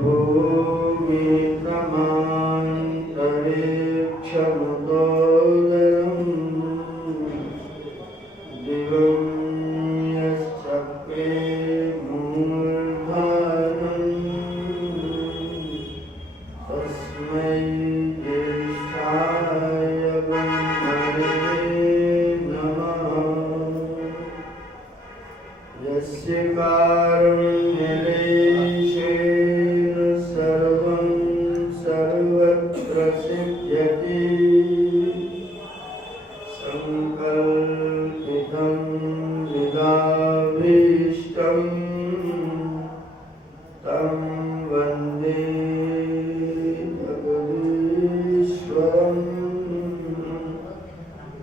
भूमि प्रमान्तरिक्षमुदोदरम् दिवं यश्चक्रे मूर्धन्यम् तस्मै ज्येष्ठाय ब्रह्मणे नमः यस्य कारुण्यलेशेन सर्वं सर्वत्र सिद्ध्यति संकल्पितं यदाभीष्टं तं वन्दे जगदीश्वरं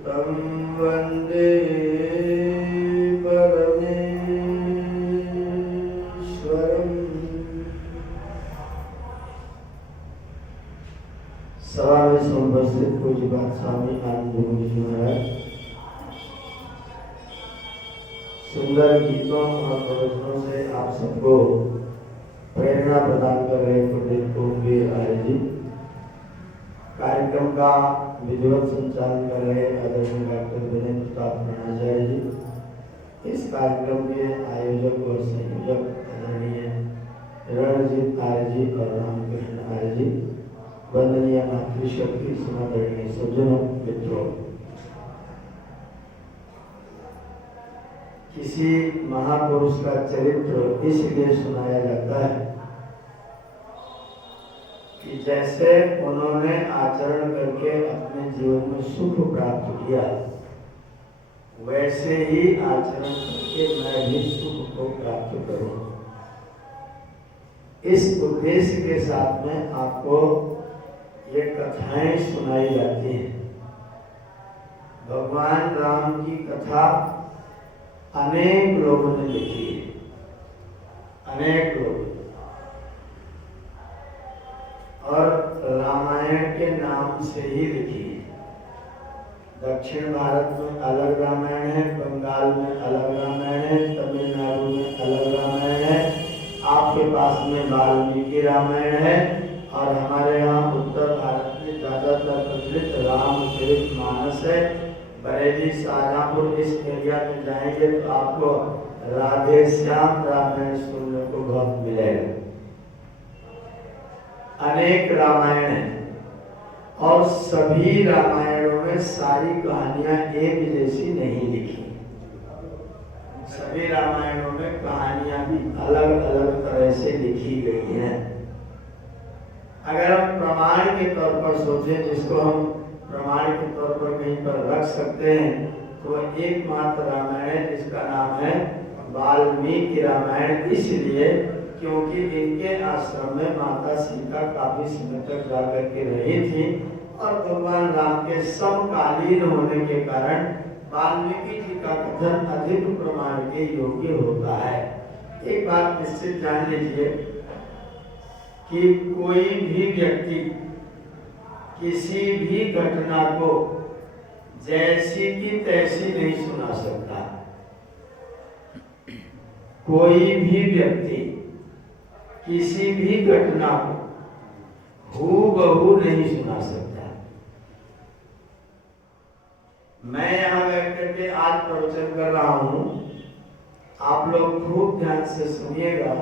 तं वन्दे सभा में उपस्थित पूज्य बात स्वामी आनंद जी महाराज सुंदर गीतों और प्रवचनों से आप सबको प्रेरणा प्रदान कर रहे गुरुदेव को भी आयोजित कार्यक्रम का विधिवत संचालन कर रहे आदरणीय डॉक्टर विनय प्रताप प्रणाचार्य जी, इस कार्यक्रम के आयोजक और संयोजक आदरणीय रणजीत आर्य जी और रामकृष्ण आर्य जी, वंदनीय मातृशक्ति समादरणीय सज्जनों मित्रों, किसी महापुरुष का चरित्र इसलिए सुनाया जाता है कि जैसे उन्होंने आचरण करके अपने जीवन में सुख प्राप्त किया, वैसे ही आचरण करके मैं भी सुख को प्राप्त करूं। इस उद्देश्य के साथ में आपको ये कथाएं सुनाई जाती हैं। भगवान राम की कथा अनेक लोगों ने लिखी है, अनेक लोग, और रामायण के नाम से ही लिखी है। दक्षिण भारत में अलग रामायण है, बंगाल में अलग रामायण है, तमिलनाडु में अलग रामायण है, आपके पास में वाल्मीकि रामायण है, और हमारे यहाँ उत्तर भारत में ज्यादातर प्रचलित रामचरितमानस है। बरेली, शाहजहांपुर इस एरिया में जाएंगे तो आपको राधे श्याम रामायण सुनने को बहुत मिलेगा। अनेक रामायण हैं और सभी रामायणों में सारी कहानियां एक जैसी नहीं लिखी। सभी रामायणों में कहानियां भी अलग अलग तरह से लिखी गई हैं। अगर हम प्रमाण के तौर पर सोचें, जिसको हम प्रमाण के तौर पर कहीं पर रख सकते हैं, तो एकमात्र रामायण है जिसका नाम है वाल्मीकि रामायण, इसलिए क्योंकि इनके आश्रम में माता सीता काफी समय तक जाकर के रही थी और भगवान राम के समकालीन होने के कारण वाल्मीकि जी का कथन अधिक प्रमाण के योग्य होता है। एक बात निश्चित जान लीजिए कि कोई भी व्यक्ति किसी भी घटना को जैसी की तैसी नहीं सुना सकता। कोई भी व्यक्ति किसी भी घटना को हूबहू नहीं सुना सकता। मैं यहाँ बैठ करके आज प्रवचन कर रहा हूँ, आप लोग खूब ध्यान से सुनिएगा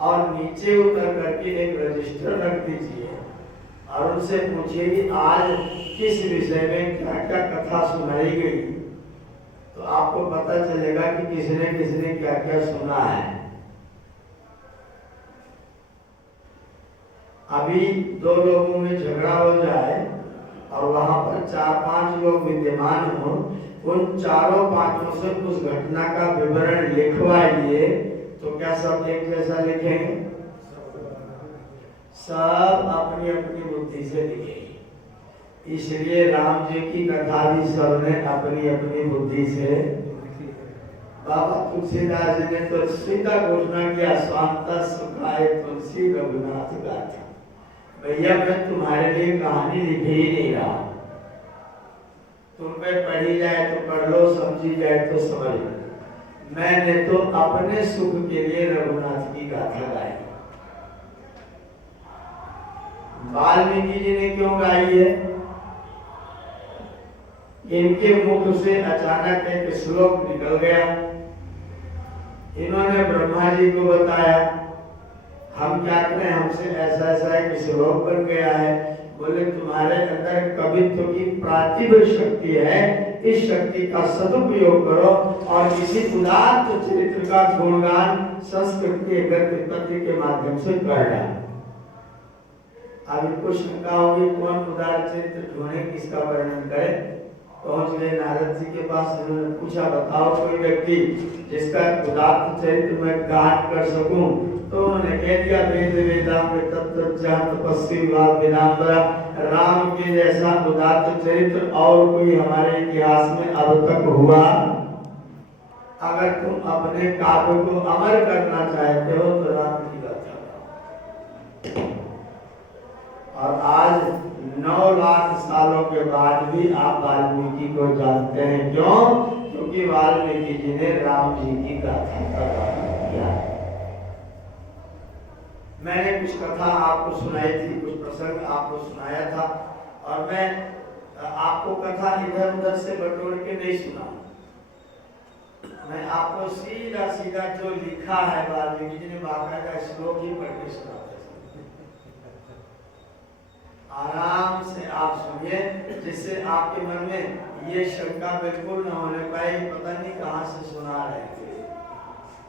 और नीचे उतर करके एक रजिस्टर रख दीजिए और उनसे पूछिए कि आज किस विषय में क्या क्या कथा सुनाई गई, तो आपको पता चलेगा कि किसने क्या क्या सुना है। अभी दो लोगों में झगड़ा हो जाए और वहां पर 4-5 लोग विद्यमान हो, उन चारों पांचों से उस घटना का विवरण लिखवाइए, तो क्या सब एक जैसा लिखेंगे? सब अपनी अपनी बुद्धि से लिखेंगे। इसलिए राम जी की कथा भी सबने अपनी अपनी बुद्धि से। बाबा तुलसीदास जी ने तो सीधा घोषणा किया, स्वांता सुखाए तुलसी रघुनाथ गाथा। भैया मैं तुम्हारे लिए कहानी लिख ही नहीं रहा, तुम पे पढ़ी जाए तो पढ़ लो, समझी जाए तो समझ लो। मैंने तो अपने सुख के लिए रघुनाथ की गाथा गाई। वाल्मीकि जी ने क्यों गाई है? इनके मुख से अचानक एक श्लोक निकल गया। इन्होंने ब्रह्मा जी को बताया, हम क्या करें, हमसे ऐसा ऐसा एक श्लोक बन गया है। बोले तुम्हारे अंदर कवित्व की प्रातिभ शक्ति है, इस शक्ति का सदुपयोग करो और किसी उदात्त चरित्र का गुणगान संस्कृत के गद्य के माध्यम से कर डालो। अब इनको शंका होगी कौन उदार चरित्र ढूंढे, किसका वर्णन करे। पहुंच गए नारद जी के पास। उन्होंने पूछा बताओ कोई व्यक्ति जिसका उदात्त चरित्र मैं गान कर सकूं। तो उन्होंने कह दिया वेद वेदांग तत्वज्ञान तपस्वी विदांबरा, राम के जैसा उदात्त चरित्र और कोई हमारे इतिहास में अब तक हुआ। अगर तुम अपने काव्य को अमर करना चाहते हो तो राम की गाथा। और आज 9 लाख सालों के बाद भी आप वाल्मीकि को जानते हैं। क्यों? क्योंकि वाल्मीकि जी ने राम जी की गाथा का गान किया। मैंने कुछ कथा आपको सुनाई थी, कुछ प्रसंग आपको सुनाया था, और मैं आपको कथा इधर उधर से बटोर के नहीं सुना। मैं आपको सीधा सीधा जो लिखा है वाल्मीकि जी ने बाकायदा श्लोक ही पढ़ के सुना। आराम से आप सुनिए, जिससे आपके मन में ये शंका बिल्कुल न होने पाए पता नहीं कहां से सुना रहे थे।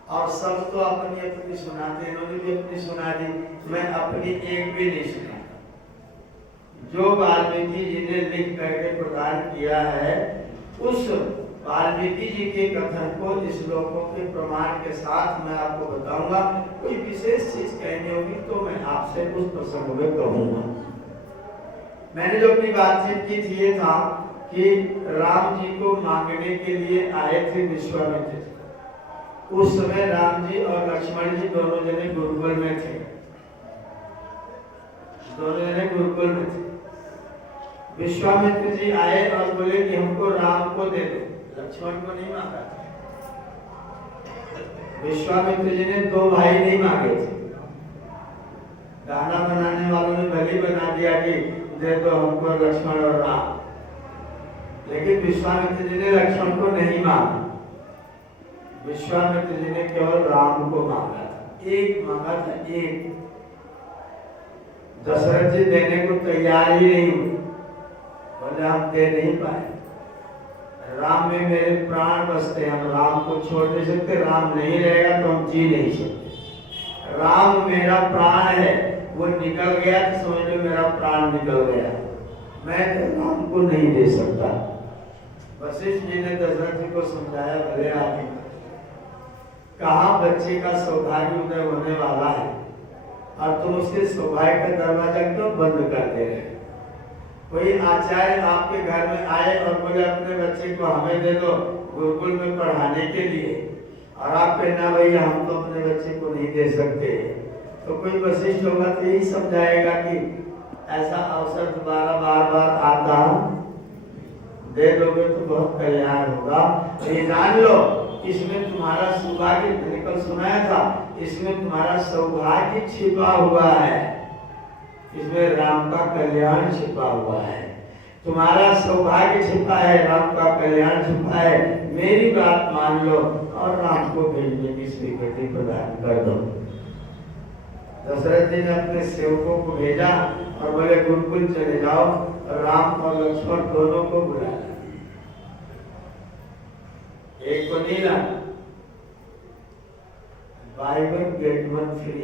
और सब तो अपनी अपनी सुनाते, इन्होंने भी अपनी सुना दी, मैं अपनी एक भी नहीं सुना। जो वाल्मीकि जी ने लिख करके प्रदान किया है, उस वाल्मीकि जी के कथन को श्लोकों के प्रमाण के साथ मैं आपको बताऊंगा। कोई विशेष चीज कहनी होगी तो मैं आपसे उस प्रसंग में कहूंगा। मैंने जो अपनी बातचीत की थी ये था कि राम जी को मांगने के लिए आए थे विश्वामित्र। उस समय राम जी और लक्ष्मण जी दोनों जने गुरुकुल में थे। दोनों जने गुरुकुल में थे। विश्वामित्र जी आए और बोले कि हमको राम को दे दो। लक्ष्मण को नहीं मांगा था। विश्वामित्र जी ने 2 भाई नहीं मांगे थे। गाना बनाने वालों ने भले बना दिया कि दे दो हमको लक्ष्मण और राम, लेकिन विश्वामित्र जी ने लक्ष्मण को नहीं मांगा। विश्वामित्र जी ने केवल राम को मांगा था। एक मांगा था, एक। दशरथ जी देने को तैयार ही नहीं हुए। बोले हम दे नहीं पाए, राम में मेरे प्राण बसते, हम राम को छोड़ नहीं सकते। राम नहीं रहेगा तो हम जी नहीं सकते। राम मेरा प्राण है, वो निकल गया तो समझ लो मेरा प्राण निकल गया। मैं राम को नहीं दे सकता। वशिष्ठ जी ने दशरथ जी को समझाया, भले आगे कहा बच्चे का सौभाग्य उदय होने वाला है और तुम उसके सौभाग्य का दरवाजा क्यों बंद कर दे रहे? कोई आचार्य आपके घर में आए और बोले अपने बच्चे को हमें दे दो गुरुकुल में पढ़ाने के लिए, और आप कहना भैया हम तो अपने बच्चे को नहीं दे सकते, तो कोई वशिष्ठ होगा तो यही समझाएगा कि ऐसा अवसर दोबारा बार बार आता, दे दोगे तो बहुत कल्याण होगा। ये जान लो इसमें तुम्हारा सौभाग्य, मैंने कल सुनाया था, इसमें तुम्हारा सौभाग्य छिपा हुआ है, इसमें राम का कल्याण छिपा हुआ है। तुम्हारा सौभाग्य छिपा है, राम का कल्याण छिपा है। मेरी बात मान लो और राम को भेजने की स्वीकृति प्रदान कर दो। दशरथ जी ने अपने सेवकों को भेजा और बोले गुरुकुल चले जाओ और राम और लक्ष्मण दोनों को बुलाया। एक को नहीं लाना, by one get one free,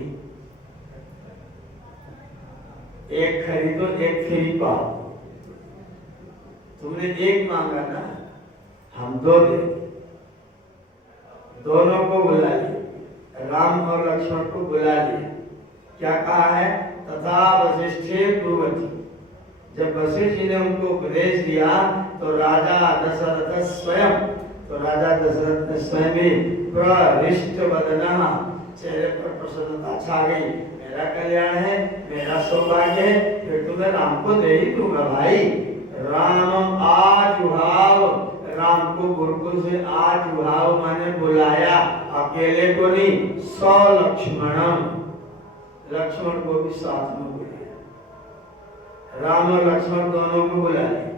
एक खरीदो एक फ्री पाओ। तुमने एक मांगा ना, हम 2 दे। दोनों को बुला लिया, राम और लक्ष्मण को बुला लिया। क्या कहा है? तथा वशिष्ठे ब्रुवति। जब वशिष्ठ जी ने उनको उपदेश दिया तो राजा दशरथ स्वयं, तो राजा दशरथ ने स्वयं ही प्रहृष्ट वदना, चेहरे पर प्रसन्नता छा गई। मेरा कल्याण है, मेरा सौभाग्य है, फिर तुम्हें राम को दे ही दूंगा भाई। राम आजुहाव, राम को गुरुकुल से आजुहाव माने बुलाया, अकेले को नहीं, 100 लक्ष्मणम, लक्ष्मण को भी साथ में बुलाया। राम और लक्ष्मण दोनों को बुला लिया।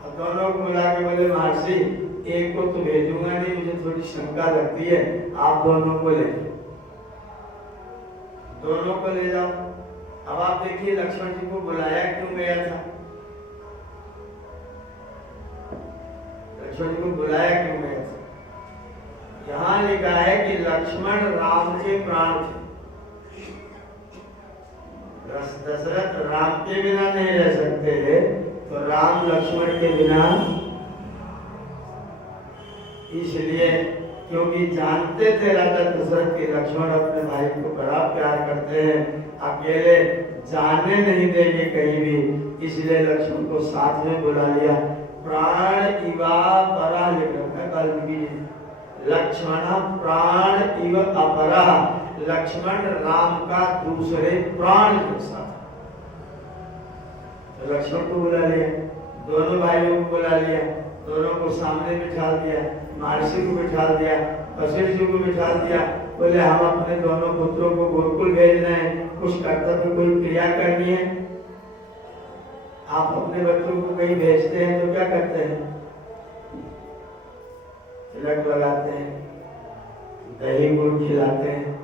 और दोनों को बुला के बोले महर्षि एक को तो भेजूंगा नहीं, मुझे थोड़ी शंका लगती है, आप दोनों को ले दोनों को ले जाओ। अब आप देखिए लक्ष्मण जी को बुलाया क्यों गया था, लक्ष्मण जी को बुलाया क्यों गया था? यहाँ लिखा है कि लक्ष्मण राम के प्राण थे। दशरथ राम के बिना नहीं रह सकते, तो राम लक्ष्मण के बिना, इसलिए क्योंकि जानते थे राजा दशरथ के लक्ष्मण अपने भाई को बड़ा प्यार करते हैं, अकेले जाने नहीं देंगे कहीं भी, इसलिए लक्ष्मण को साथ में बुला लिया। प्राण इवा परा लिख रखा वाल्मीकि जी, लक्ष्मण प्राण इव अपरा, लक्ष्मण राम का दूसरे प्राण जैसा था। तो लक्ष्मण को बुला लिया, दोनों भाइयों को बुला लिया, दोनों को सामने बिठा दिया, महर्षि को बिठा दिया, वशिष्ठ जी को बिठा दिया। बोले हम अपने दोनों पुत्रों को गोकुल भेज रहे हैं, कुछ कर्तव्य कोई क्रिया करनी है। आप अपने बच्चों को कहीं भेजते हैं तो क्या करते हैं? तिलक लगाते हैं, दही गुड़ खिलाते हैं,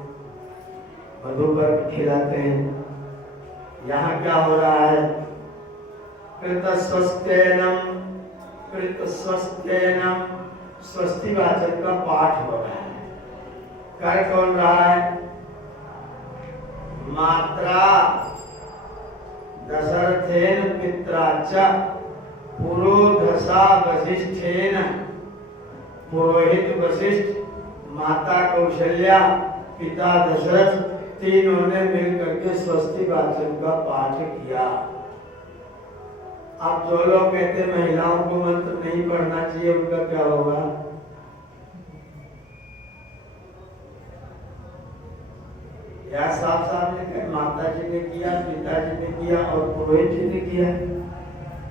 मधुपर्क खिलाते हैं। यहाँ क्या हो रहा है? कृतस्वस्तेनम कृतस्वस्तेनम स्वस्तिवाचन का पाठ हो रहा है। कर कौन रहा है? मात्रा दशरथेन पित्रा च पुरोधसा वशिष्ठेन, पुरोहित वशिष्ठ, माता कौशल्या, पिता दशरथ, तीनों ने मिलकर के स्वस्ति वाचन का पाठ किया। अब जो लोग कहते महिलाओं को मंत्र नहीं पढ़ना चाहिए, उनका क्या होगा? या साफ साफ लिखा, माता जी ने किया, पिताजी ने किया और पुरोहित जी ने किया।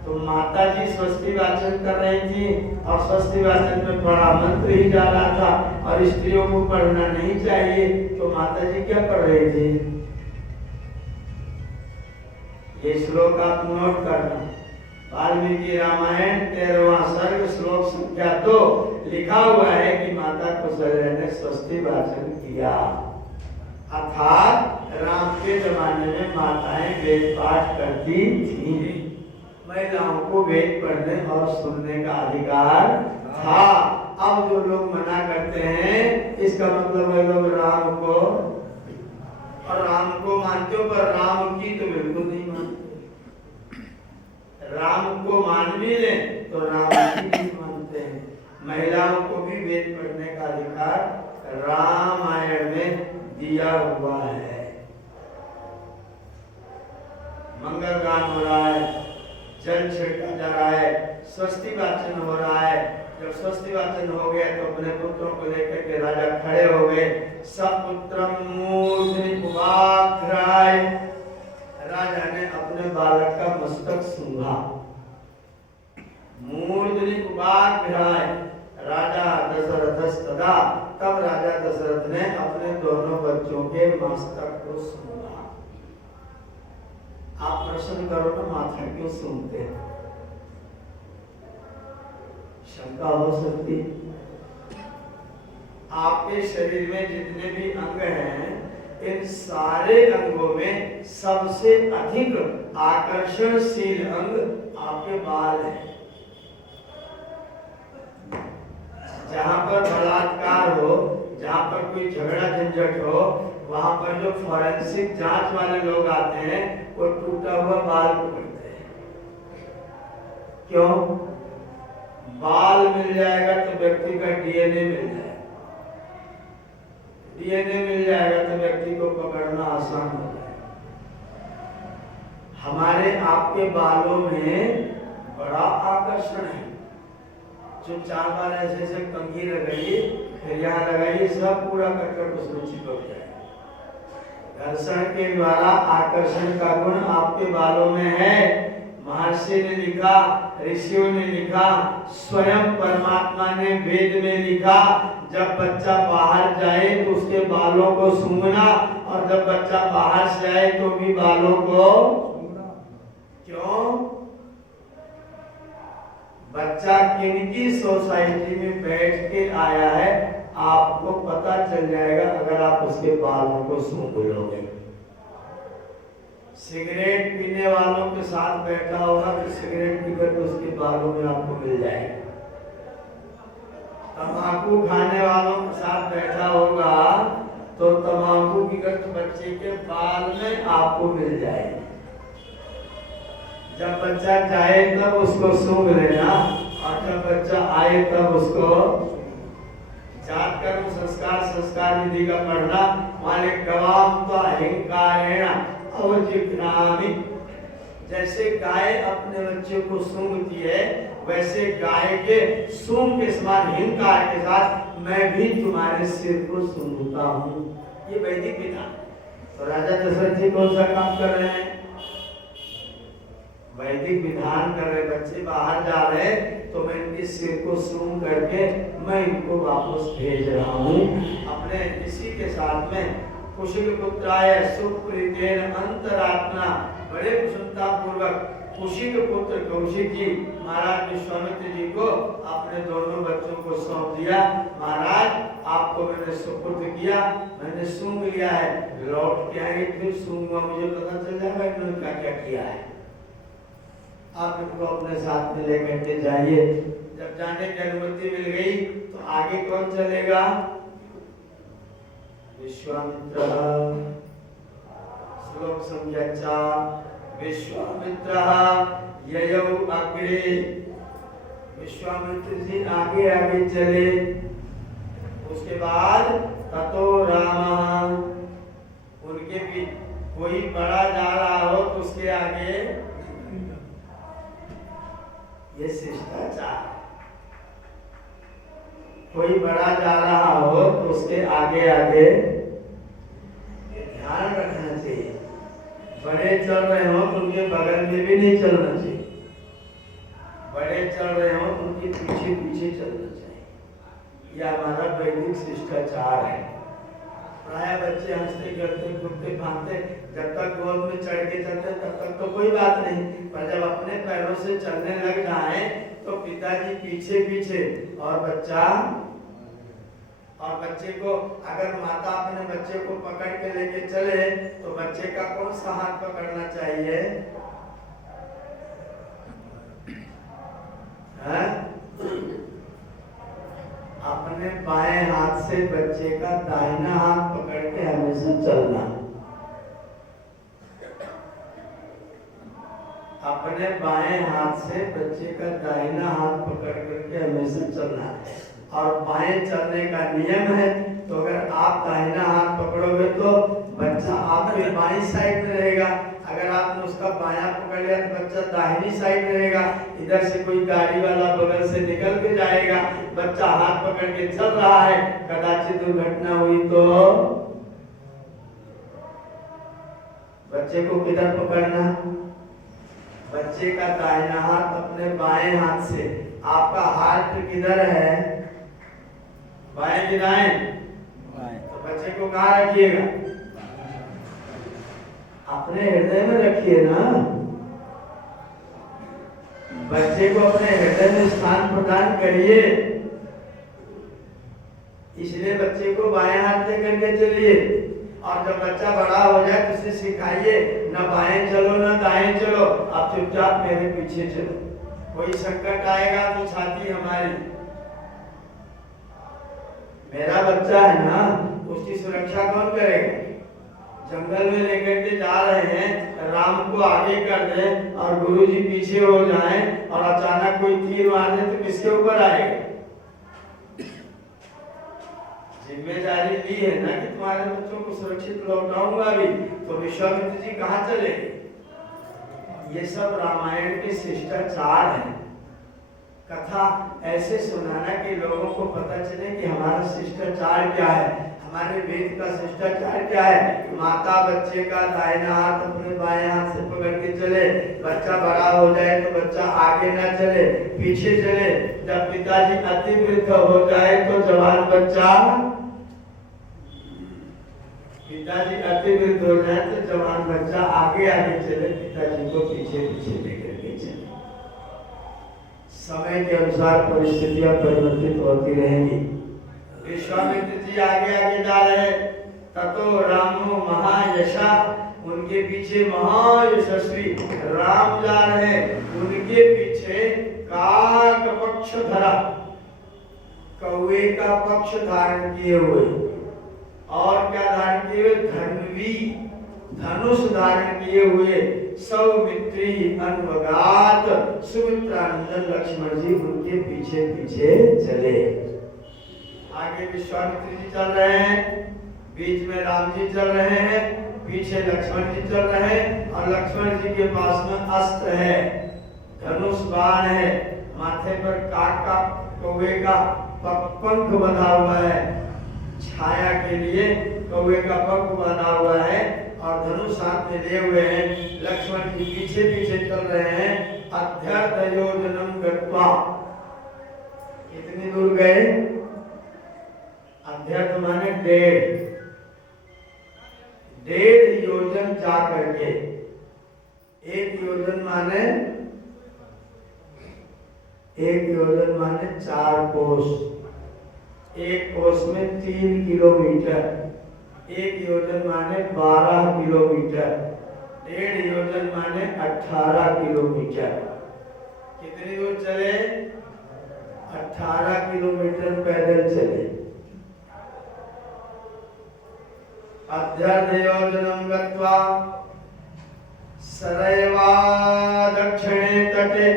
तो माता जी स्वस्ति वाचन कर रही थी और स्वस्ति वाचन में बड़ा मंत्र ही जा रहा था और स्त्रियों को पढ़ना नहीं चाहिए, तो माता जी क्या कर रही थी? ये श्लोक आप नोट करना, वाल्मीकि रामायण 13वां सर्ग श्लोक संख्या 2 लिखा हुआ है कि माता कौशल्या ने स्वस्ति वाचन किया। अर्थात राम के जमाने में माताएं वेद पाठ करती थी, महिलाओं को वेद पढ़ने और सुनने का अधिकार था। अब जो लोग मना करते हैं, इसका मतलब है लोग राम को और राम को मानते हो, पर राम की तो बिल्कुल नहीं मानते। राम को मान भी ले तो राम की नहीं मानते हैं। महिलाओं को भी वेद पढ़ने का अधिकार रामायण में दिया हुआ है। मंगल गान हो रहा है, जल छिड़का जा रहा है, स्वस्ति वाचन हो रहा है। जब स्वस्ति वाचन हो गया तो अपने पुत्रों को लेकर के राजा खड़े हो गए। सपुत्रम मूर्धनिकुवाग्राय, राजा ने अपने बालक का मस्तक सूंघा। मूर्धनिकुवाग्राय राजा दशरथस्तदा, तब राजा दशरथ ने अपने दोनों बच्चों के मस्तक को सूंघा। आप प्रश्न करो ना, माथा क्यों सूंघते हैं? शंका हो सकती। आपके शरीर में जितने भी अंग हैं, इन सारे अंगों में सबसे अधिक आकर्षणशील अंग आपके बाल हैं। जहां पर बलात्कार हो, जहां पर कोई झगड़ा झंझट हो, वहां पर जो फॉरेंसिक जांच वाले लोग आते हैं, वो टूटा हुआ बाल पकड़ते हैं। क्यों? बाल मिल जाएगा तो व्यक्ति का डीएनए मिल जाएगा, डीएनए मिल जाएगा तो व्यक्ति को पकड़ना आसान हो जाएगा। हमारे आपके बालों में बड़ा आकर्षण है। जो 4 बार ऐसे ऐसे कंघी लगाइए, फिर यहाँ लगाइए, सब पूरा कटकर उसमें चिपक जाएगा। घर्षण के द्वारा आकर्षण का गुण आपके बालों में है। महर्षि ने लिखा, ऋषियों ने लिखा, स्वयं परमात्मा ने वेद में लिखा, जब बच्चा बाहर जाए तो उसके बालों को सूंघना, और जब बच्चा बाहर से आए तो भी बालों को। बच्चा किनकी सोसाइटी में बैठ के आया है आपको पता चल जाएगा अगर आप उसके बालों को सूंघ लोगे। सिगरेट पीने वालों के साथ बैठा होगा तो सिगरेट पीकर तो उसके बालों में आपको मिल जाएगा। तंबाकू खाने वालों के साथ बैठा होगा तो तंबाकू की गंध बच्चे के बाल में आपको मिल जाएगी। जब बच्चा जाए तब उसको सूंघ लेना और जब बच्चा आए तब उसको जात कर्म संस्कार विधि का पढ़ना। माने गवाम तो अहंकारेण अवजिघ्रामि। जैसे गाय अपने बच्चे को सूंघती है वैसे गाय के सूंघ के समान हिंकार के साथ मैं भी तुम्हारे सिर को सूंघता हूँ। ये वैदिक विधान। तो राजा दशरथ जी कौन सा काम कर रहे हैं? वैदिक विधान कर रहे। बच्चे बाहर जा रहे तो मैं इनके सिर को सूंघ करके मैं इनको वापस भेज रहा हूँ। अपने इसी के साथ में कुशिक पुत्राय सुप्रीतेन अंतरात्मा, बड़े प्रसन्नता पूर्वक कुशिक पुत्र कौशिक जी महाराज विश्वामित्र जी को अपने दोनों बच्चों को सौंप दिया। महाराज आपको मैंने सुपुर्द किया, मैंने सूंघ लिया है, लौट के आएंगे फिर सूंघूंगा, मुझे पता चल जाएगा इन्होंने क्या क्या किया है। आप इनको अपने साथ में लेकर के जाइए। जब जाने की अनुमति मिल गई तो आगे कौन चलेगा? विश्वामित्र। श्लोक संज्ञा विश्वामित्र ययौ अग्रे। विश्वामित्र जी आगे आगे चले। उसके बाद ततो राम, उनके भी कोई बड़ा जा रहा हो तो उसके आगे, ये शिष्टाचार। कोई बड़ा जा रहा हो तो उसके आगे आगे ध्यान रखना चाहिए। बड़े चल रहे हो तो उनके बगल में भी नहीं चलना चाहिए। बड़े चल रहे हो तो उनके पीछे पीछे चलना चाहिए। यह हमारा वैदिक शिष्टाचार है। प्राय बच्चे हंसते खेलते कूदते फांदते जब तक गोद में चढ़ के चलते तब तक तो कोई बात नहीं, पर जब अपने पैरों से चलने लग जाए तो पिताजी पीछे पीछे और बच्चे को अगर माता अपने बच्चे को पकड़ के लेके चले तो बच्चे का कौन सा हाथ पकड़ना चाहिए? अपने बाएं हाथ से बच्चे का दाहिना हाथ पकड़ के हमेशा चलना। अपने बाएं हाथ से बच्चे का दाहिना हाथ पकड़ करके हमेशा चलना। और बाएं चलने का नियम है तो अगर आप दाहिना हाथ पकड़ोगे तो बच्चा आपके बाईं साइड में रहेगा। अगर आपने उसका बायां पकड़ लिया तो बच्चा दाहिनी साइड रहेगा। इधर से कोई गाड़ी वाला बगल से निकल के जाएगा, बच्चा हाथ पकड़ के चल रहा है, कदाचित दुर्घटना हुई तो बच्चे को किधर पकड़ना? बच्चे का दाहिना हाथ अपने बाएं हाथ से। आपका हाथ किधर है? बाएं कि दाएं? तो बच्चे को कहाँ रखिएगा? अपने हृदय में रखिए ना। बच्चे को अपने हृदय में स्थान प्रदान करिए। इसलिए बच्चे को बाएं हाथ लेकर के चलिए। और जब बच्चा बड़ा हो जाए तो उसे सिखाइए न बाएं चलो न दाएं चलो, आप चुपचाप मेरे पीछे चलो। कोई संकट आएगा तो छाती हमारी। मेरा बच्चा है ना, उसकी सुरक्षा कौन करेगा? जंगल में लेकर के जा रहे हैं, राम को आगे कर दे और गुरुजी पीछे हो जाएं और अचानक कोई तीर मार दे तो किसके ऊपर आएगा? जिम्मेदारी ली है ना कि तुम्हारे बच्चों को सुरक्षित लौटाऊंगा भी, तो विश्वामित्र जी कहाँ चले? ये सब रामायण के शिष्टाचार है। कथा ऐसे सुनाना कि लोगों को पता चले कि हमारा शिष्टाचार क्या है, हमारे वेद का शिष्टाचार क्या है। माता बच्चे का दाहिना हाथ अपने बाएं हाथ से पकड़ के चले। बच्चा बड़ा हो जाए तो बच्चा आगे ना चले, पीछे चले। जब पिताजी अति वृद्ध हो जाए तो जवान बच्चा, पिताजी अति वृद्ध हो जाए तो जवान बच्चा आगे आगे चले, पिताजी को पीछे पीछे लेकर के चले। समय के अनुसार परिस्थितियां परिवर्तित होती रहेंगी। विश्वामित्र जी आगे आगे जा रहे, ततो रामो महायशा, उनके पीछे महायशस्वी राम जा रहे, उनके पीछे काक पक्ष धरा, कौवे का पक्ष धारण किए हुए, और क्या धारण किए हुए, धन्वी धनुष धारण किए हुए सौमित्री अन्वगात सुमित्रानंदन लक्ष्मण जी उनके पीछे पीछे चले। आगे विश्वामित्र जी चल रहे हैं, बीच में राम जी चल रहे हैं, पीछे लक्ष्मण जी चल रहे हैं, और लक्ष्मण जी के पास में अस्त्र है, धनुष बाण है, माथे पर काक का कौवे का पंख बंधा हुआ है, छाया के लिए कौवे का पंख बंधा हुआ है, और धनुष हाथ में लिए हुए हैं। लक्ष्मण जी पीछे पीछे चल रहे हैं। अध्यर्थयोजनम गत्वा, कितनी दूर गए, अध्यर्थ माने डेढ़ योजन जा करके, एक योजन माने 4 कोस, एक कोस में 3 किलोमीटर, एक योजन माने 12 किलोमीटर, डेढ़ योजन माने 18 किलोमीटर। कितनी दूर चले, 18 किलोमीटर पैदल चले। अध्यर्धयोजनं गत्वा सरैवा दक्षिणे तटे,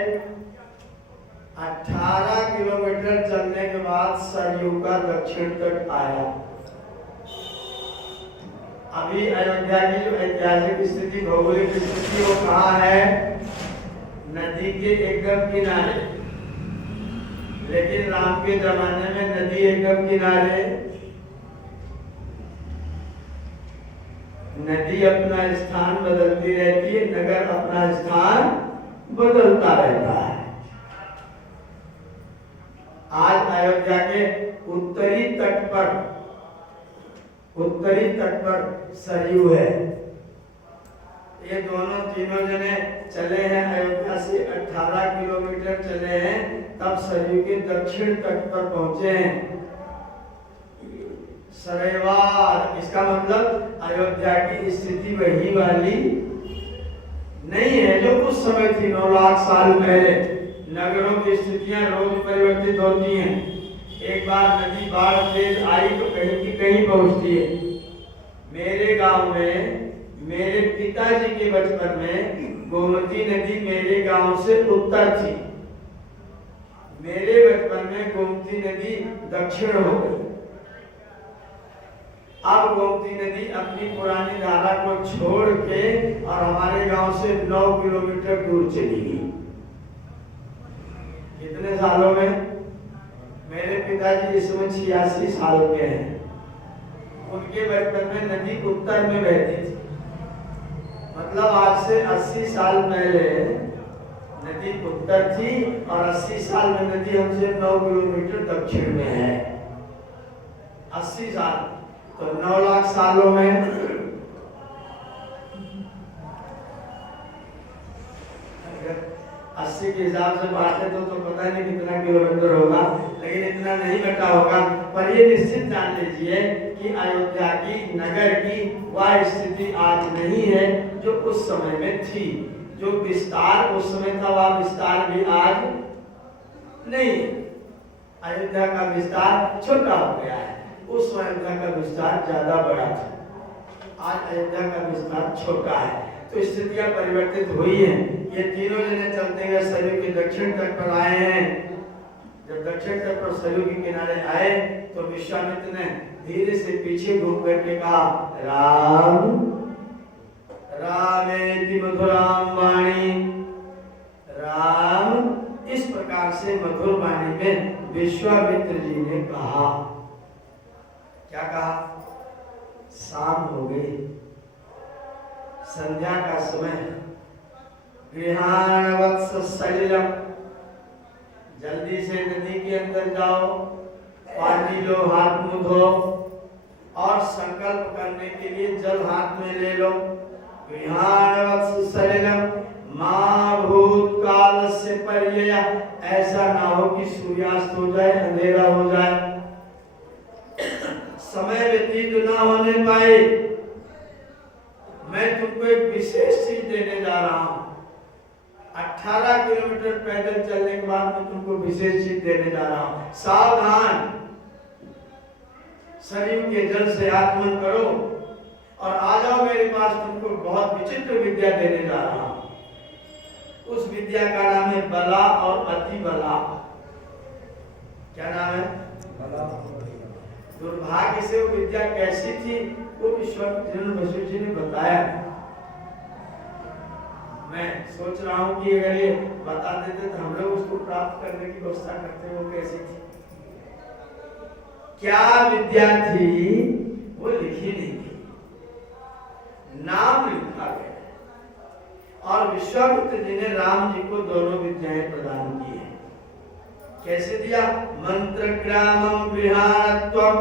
18 किलोमीटर चलने के बाद सरयू का दक्षिण तट आया। अभी अयोध्या की जो ऐतिहासिक स्थिति, भौगोलिक स्थिति वो कहाँ है, नदी के एकदम किनारे। लेकिन राम के जमाने में नदी एकदम किनारे, नदी अपना स्थान बदलती रहती है, नगर अपना स्थान बदलता रहता है। आज अयोध्या के उत्तरी तट पर सरयू है। ये दोनों तीनों जने चले हैं, अयोध्या से 18 किलोमीटर चले हैं, तब सरयू के दक्षिण तट पर पहुंचे हैं। सरैवार, इसका मतलब अयोध्या की स्थिति वही वाली नहीं है जो उस समय थी 9 लाख साल पहले। नगरों की स्थितियां रोज परिवर्तित होती हैं। एक बार नदी बाढ़ तेज आई तो कहीं की कहीं पहुंचती है। मेरे गांव में मेरे पिताजी के बचपन में गोमती नदी मेरे गांव से उत्तर थी, मेरे बचपन में गोमती नदी दक्षिण हो गई। अब गोमती नदी अपनी पुरानी धारा को छोड़ के और हमारे गांव से 9 किलोमीटर दूर चली गई। कितने सालों में? मेरे पिताजी इस समय 86 साल के हैं। उनके बचपन में नदी उत्तर में बहती थी, मतलब आज से 80 साल पहले नदी उत्तर थी और 80 साल में नदी हमसे 9 किलोमीटर दक्षिण में है। 80 साल तो 9 लाख सालों में 80 के हिसाब से बांटे तो पता नहीं कितना किलोमीटर होगा, लेकिन इतना नहीं घटा होगा। पर ये निश्चित जान लीजिए कि अयोध्या की नगर की वह स्थिति आज नहीं है जो उस समय में थी। जो विस्तार उस समय था वह विस्तार भी आज नहीं। अयोध्या का विस्तार छोटा हो गया है, उस समय अयोध्या का विस्तार ज्यादा बड़ा था। आज अयोध्या का विस्तार छोटा है, तो स्थितियां परिवर्तित हुई हैं। ये तीनों जने चलते हुए सरयू के दक्षिण तट पर आए हैं। जब दक्षिण तट पर सरयू के किनारे आए तो विश्वामित्र ने धीरे से पीछे घूम करके कहा, राम रामेति मधुराम वाणी। राम, इस प्रकार से मधुर वाणी में विश्वामित्र जी ने कहा। क्या कहा? शाम हो गई, संध्या का समय। गृहाण वत्स सलिलम, जल्दी से नदी के अंदर जाओ, पानी लो, हाथ मुंह धो और संकल्प करने के लिए जल हाथ में ले लो। गृहाण वत्स सलिलम मां भूतकाल से पर्यय, ऐसा सूर्यास्त हो जाए, अंधेरा हो जाए, समय व्यतीत ना होने पाए, मैं तुमको एक विशेष चीज देने जा रहा हूं। 18 किलोमीटर पैदल चलने के बाद मैं तुमको विशेष चीज देने जा रहा हूं। सावधान, सरयू के जल से आत्मन करो और आ जाओ मेरे पास, तुमको बहुत विचित्र विद्या देने जा रहा हूं। उस विद्या का नाम है बला और अति बला। क्या नाम है? बला। दुर्भाग्य से वो विद्या कैसी थी वो विश्वनाथ वशिष्ठ जी ने बताया। मैं सोच रहा हूं कि अगर ये बता देते तो हम लोग उसको प्राप्त करने की व्यवस्था करते। वो कैसी थी, क्या विद्या थी, वो लिखी नहीं थी, नाम लिखा गया। और विश्वामित्र जी ने राम जी को दोनों विद्याएं प्रदान की है। कैसे दिया? मंत्र ग्रामम गृहाणत्वम,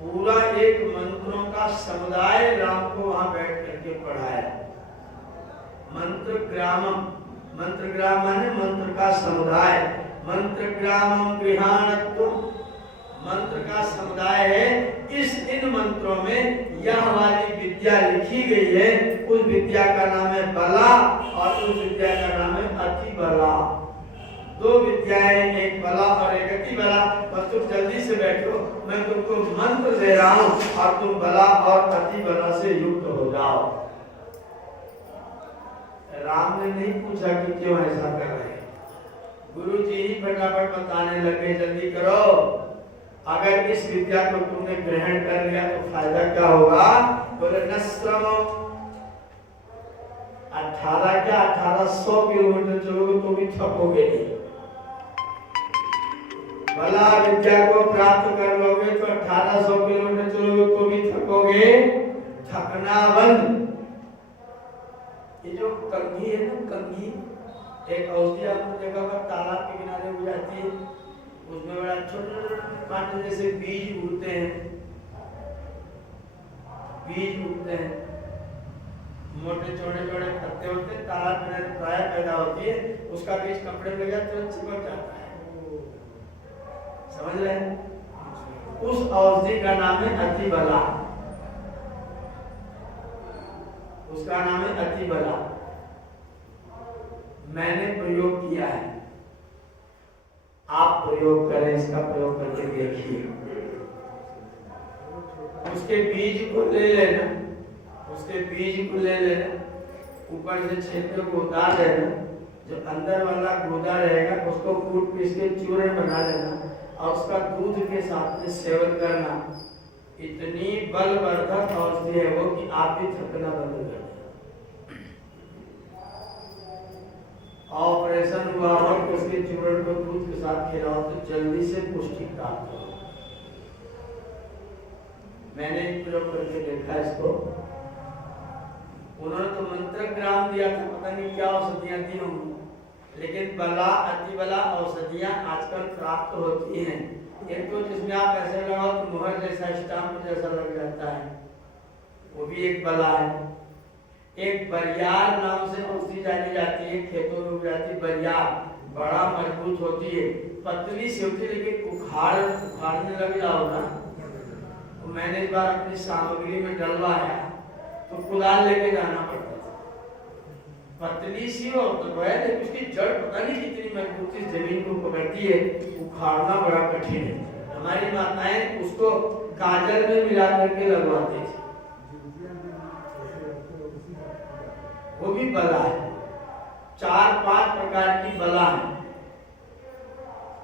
पूरा एक मंत्रों का समुदाय राम को वहां बैठ करके पढ़ाया। मंत्र ग्रामम, मंत्र ग्राम माने मंत्र का समुदाय। मंत्र ग्रामम गृहाणत्वम, मंत्र का समुदाय है। इन मंत्रों में यह वाली विद्या लिखी गई है। उस विद्या का नाम है बला और उस विद्या का नाम है अति बला। दो विद्याएं, एक बला और एक अति बला। बस तुम जल्दी से बैठो, मैं तुमको मंत्र दे रहा हूं और तुम बला और अति बला से युक्त हो जाओ। राम ने नहीं पूछा कि क्यों ऐसा कर रहे हैं, गुरु जी ही फटाफट बताने लगे, जल्दी करो। अगर इस विद्या को तुमने ग्रहण कर लिया तो फायदा क्या होगा? बोले नश्रम, 18 क्या 1800 किलोमीटर चलोगे तो भी थकोगे नहीं। बला विद्या को प्राप्त कर लोगे तो 1800 किलोमीटर चलोगे तो भी थकोगे, थकना बंद। ये जो कंघी है ना, कंघी एक औषधि आपने देखा होगा, तालाब के किनारे हो जाती है, उसमें बड़ा छोटे कांटे जैसे बीज उगते हैं, बीज उगते हैं, मोटे छोटे छोटे पत्ते होते हैं, तालाब में प्राय पैदा होती है, उसका बीज कपड़े में लग जाता है, चिपक जाता है। समझ रहे हैं? उस औषधि का नाम है अति बला, उसका नाम है अति बला। मैंने प्रयोग किया है, आप प्रयोग करें, इसका प्रयोग करके देखिए। उसके बीज को ले लेना, उसके बीज को ले लेना, ऊपर से छिलके को उतार लेना, जो अंदर वाला गूदा रहेगा उसको कूट पीस के चूर्ण बना लेना और उसका दूध के साथ में सेवन करना। इतनी बलवर्धक औषधि है वो कि आप भी थकना बंद कर दें। ऑपरेशन हुआ और उसके चूर्ण को दूध के साथ खिलाओ तो जल्दी से पुष्टि प्राप्त हो। मैंने प्रयोग करके देखा इसको। उन्होंने तो मंत्र ग्राम दिया था, पता नहीं क्या औषधियां दी होंगी, लेकिन बला अति बला औषधियां आजकल प्राप्त होती हैं। एक तो जिसमें आप ऐसे लगाओ तो मुहर जैसा, स्टाम्प जैसा लग जाता है, वो भी एक बला है। एक बरियार नाम से औषधि जानी जाती है, खेतों में जाती है बरियार, बड़ा मजबूत होती है, पतली सी होती है, लेकिन उखाड़ने लग जाओ ना। तो मैंने इस बार अपनी सामग्री में डलवाया तो कुदाल लेके जाना पड़ता था। पतली सी हो तो है, लेकिन उसकी जड़ पता नहीं कितनी मजबूती जमीन को पकड़ती है, उखाड़ना बड़ा कठिन है। हमारी माताएं उसको काजल में मिला करके लगवाती थी, वो भी बला है। 4-5 प्रकार की बला है।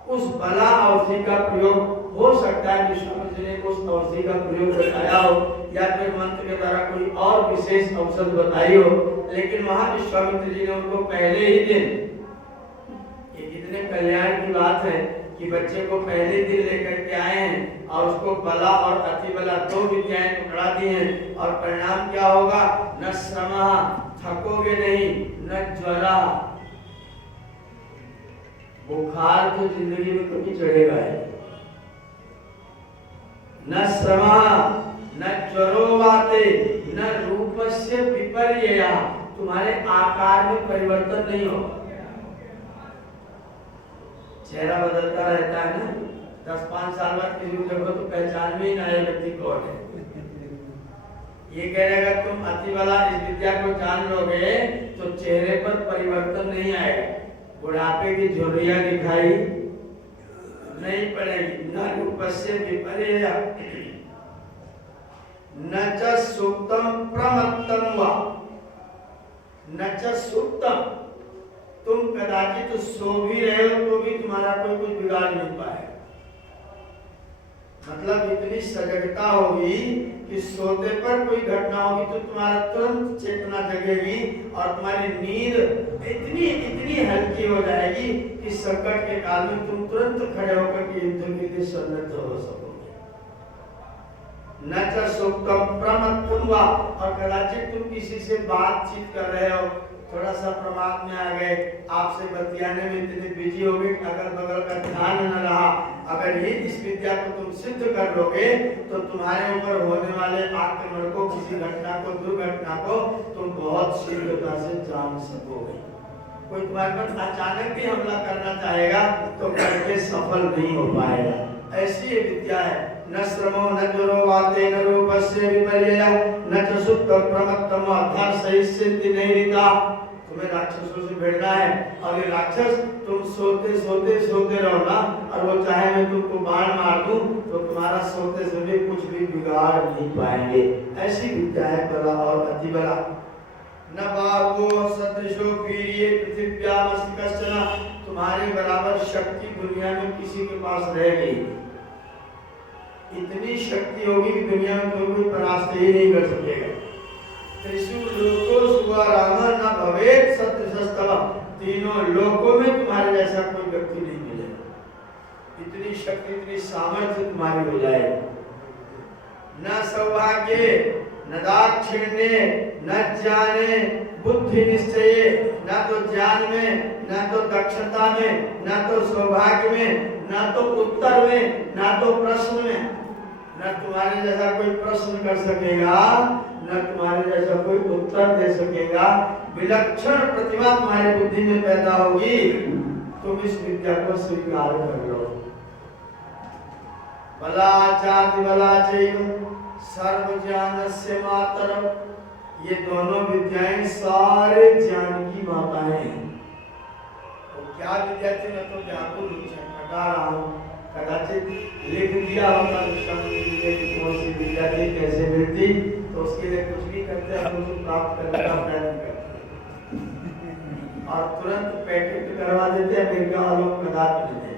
उस बला औषधि का प्रयोग हो सकता है विश्वामित्र ने उस औषधि का प्रयोग बताया हो, या फिर मंत्र के द्वारा कोई और विशेष औषध बताई हो, लेकिन वहां विश्वामित्र जी ने उनको पहले ही दिन, ये कितने कल्याण की बात है कि बच्चे को पहले दिन लेकर के आए हैं और उसको बला और अति बला 2 विद्याएं पकड़ा दी हैं। और परिणाम क्या होगा? न श्रमा, थकोगे नहीं, न ज्वरा, बुखार तो जिंदगी में कभी चढ़ेगा है, न श्रमा न ज्वरोवाते न रूपस्य विपर्यया, तुम्हारे आकार में परिवर्तन नहीं होगा। चेहरा बदलता रहता है ना, 10-5 साल बाद किसी को देखो तो पहचान में ही ना आए व्यक्ति कौन है। ये कह रहे अगर तुम अति वाला इस विद्या को जान लोगे तो चेहरे पर परिवर्तन नहीं आएगा, बुढ़ापे की झुर्रियां दिखाई नहीं पड़ेगी। न रूपस्य विपर्य न च सुप्तम प्रमत्तम वा न च सुप्तम, तुम कदाचित सो भी रहे हो तो भी तुम्हारा कोई कुछ बिगाड़ नहीं पाएगा। मतलब इतनी सजगता होगी कि सोते पर कोई घटना होगी तो तुम्हारा तुरंत चेतना जगेगी और तुम्हारी नींद इतनी इतनी हल्की हो जाएगी कि संकट के काल में तुम तुरंत खड़े होकर के युद्ध के लिए सन्नद्ध हो सकोगे। न च सुप्तम प्रमत्तम वा, और कदाचित तुम किसी से बातचीत कर रहे हो, थोड़ा सा प्रमाद में आ गए, आपसे बतियाने में इतने बिजी हो गए, अगल बगल का ध्यान न रहा। अगर ये इस विद्या को तुम सिद्ध कर लोगे तो तुम्हारे ऊपर होने वाले आक्रमण को, किसी घटना को, दुर्घटना को तुम बहुत शीघ्रता से जान सकोगे। कोई तुम्हारे पर अचानक भी हमला करना चाहेगा तो करके सफल नहीं हो पाएगा। ऐसी ये विद्या है। न श्रमो न जोरो वाते न रूपस्य विपर्यय न च सुप्तम प्रमत्तम अर्थात सही सिद्धि नहीं रीता। तुम्हें राक्षसों से भिड़ना है और ये राक्षस तुम सोते सोते सोते रहो ना, और वो चाहे मैं तुमको बाण मार दूं तो तुम्हारा सोते सोते कुछ भी बिगाड़ नहीं पाएंगे। ऐसी विद्या है बला और अति बला। न बाहुओ सदृशो वीर्ये पृथिव्याम अस्ति कश्चन, तुम्हारे बराबर शक्ति दुनिया में किसी के पास रह गई। इतनी शक्ति होगी कि दुनिया में कोई परास्त ही नहीं कर सकेगा। त्रिषु लोकोषु राम न भवेत् सदृशस्तव, तीनों लोकों में तुम्हारे जैसा कोई व्यक्ति नहीं मिलेगा। इतनी शक्ति, इतनी सामर्थ्य तुम्हारी हो जाए। न सौभाग्ये न दाक्षिण्ये न ज्ञाने बुद्धि निश्चये, न तो ज्ञान में, न तो दक्षता में, न तो सौभाग्य में, न तो उत्तर में, न तो प्रश्न में। न तुम्हारे जैसा कोई प्रश्न कर सकेगा, न तुम्हारे जैसा कोई उत्तर दे सकेगा। विलक्षण प्रतिभा तुम्हारी बुद्धि में पैदा होगी, तुम इस विद्या को स्वीकार कर लो। बला चाति बला चैव सर्व ज्ञानस्य मातरम्, ये दोनों विद्याएं सारे ज्ञान की माताएं हैं। तो क्या विद्या थी, मैं तो व्याकुल छटपटा रहा हूँ। कदाचित लिख दिया होता कि कौन सी विद्या थी, कैसे मिलती, तो उसके लिए कुछ भी करते हम उसको प्राप्त करने का प्रयत्न करते और तुरंत पेटेंट करवा देते, अमेरिका वालों को कदापि नहीं देते।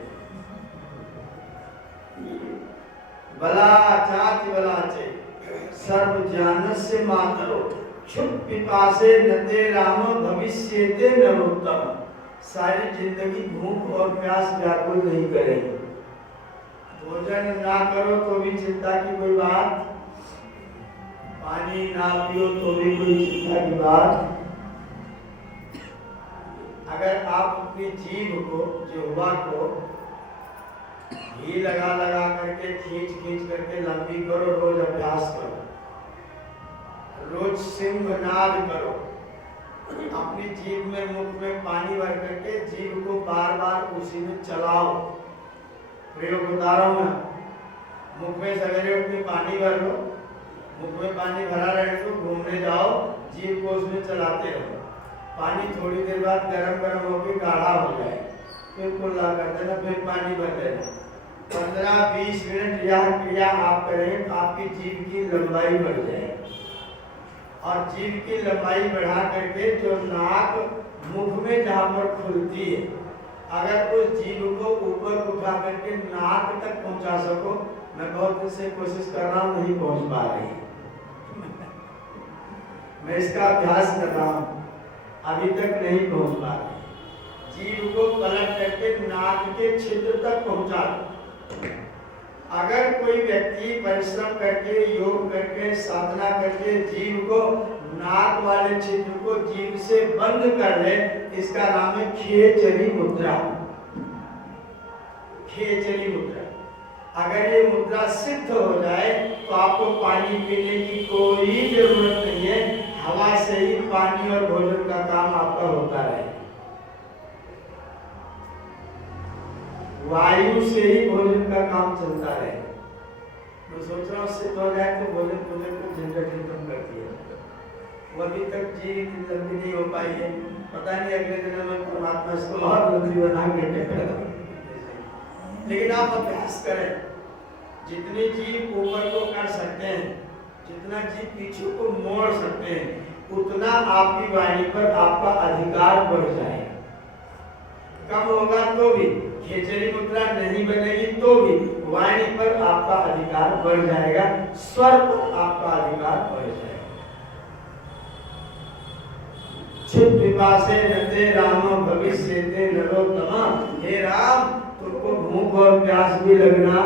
बला चाति बला चे सर्व ज्ञानस्य मातरो क्षुत् पिपासे नते राम भविष्येते नरोत्तम, सारी जिंदगी भूख और प्यास व्याकुल नहीं करेंगे। भोजन ना करो तो भी चिंता की कोई बात, पानी ना पियो तो भी कोई चिंता की बात। अगर आप अपनी जीभ को, जिह्वा को घी लगा लगा करके खींच खींच करके लंबी करो, रोज अभ्यास करो, रोज सिंहनाद करो, अपनी जीभ में, मुख में पानी भर करके जीभ को बार बार उसी में चलाओ। प्रयोग बता रहा हूं मैं। मुख में सवेरे उठ के पानी भर लो, मुख में पानी भरा रहे तो घूमने जाओ, जीभ को उसमें चलाते रहो। पानी थोड़ी देर बाद गरम गरम होकर गाढ़ा हो जाए, फिर कुल्ला कर देना, फिर पानी भर देना। 15-20 मिनट यह क्रिया आप करें तो आपकी जीभ की लंबाई बढ़ जाएगी। और जीभ की लंबाई बढ़ा करके जो नाक मुख में जहाँ पर खुलती है, अगर उस जीभ को ऊपर उठा करके नाक तक पहुंचा सको, मैं बहुत दिन से कोशिश कर रहा हूं, नहीं पहुंच पा रही मैं इसका अभ्यास कर रहा हूं, अभी तक नहीं पहुंच पा रही। जीभ को पलट करके नाक के छिद्र तक पहुंचा दो। अगर कोई व्यक्ति परिश्रम करके, योग करके, साधना करके जीभ को, नाक वाले छिद्र को जीभ से बंद कर ले, इसका नाम है खेचरी मुद्रा। खेचरी मुद्रा। अगर ये मुद्रा सिद्ध हो जाए तो आपको पानी पीने की कोई जरूरत नहीं है, हवा से ही पानी और भोजन का काम आपका होता है। वायु से ही भोजन का काम चलता रहे। मैं सोच रहा हूँ सिद्ध हो जाए तो भोजन को झंझट खत्म कर दिया। वो अभी तक जीव इतनी लंबी नहीं हो पाई है, पता नहीं अगले दिन में परमात्मा इसको और लंबी बना के टेकेगा। लेकिन आप अभ्यास करें, जितने जीव ऊपर को कर सकते हैं, जितना जीव पीछे को मोड़ सकते हैं, उतना आपकी वाणी पर आपका अधिकार बढ़ जाएगा। कम होगा तो भी, खेचरी मुद्रा नहीं बनेगी तो भी वाणी पर आपका अधिकार बढ़ जाएगा, स्वर पर आपका अधिकार बढ़ जाएगा। छिप विपासे नते राम भविष्यते नरोत्तमा। हे राम, तुमको भूख और प्यास भी लगना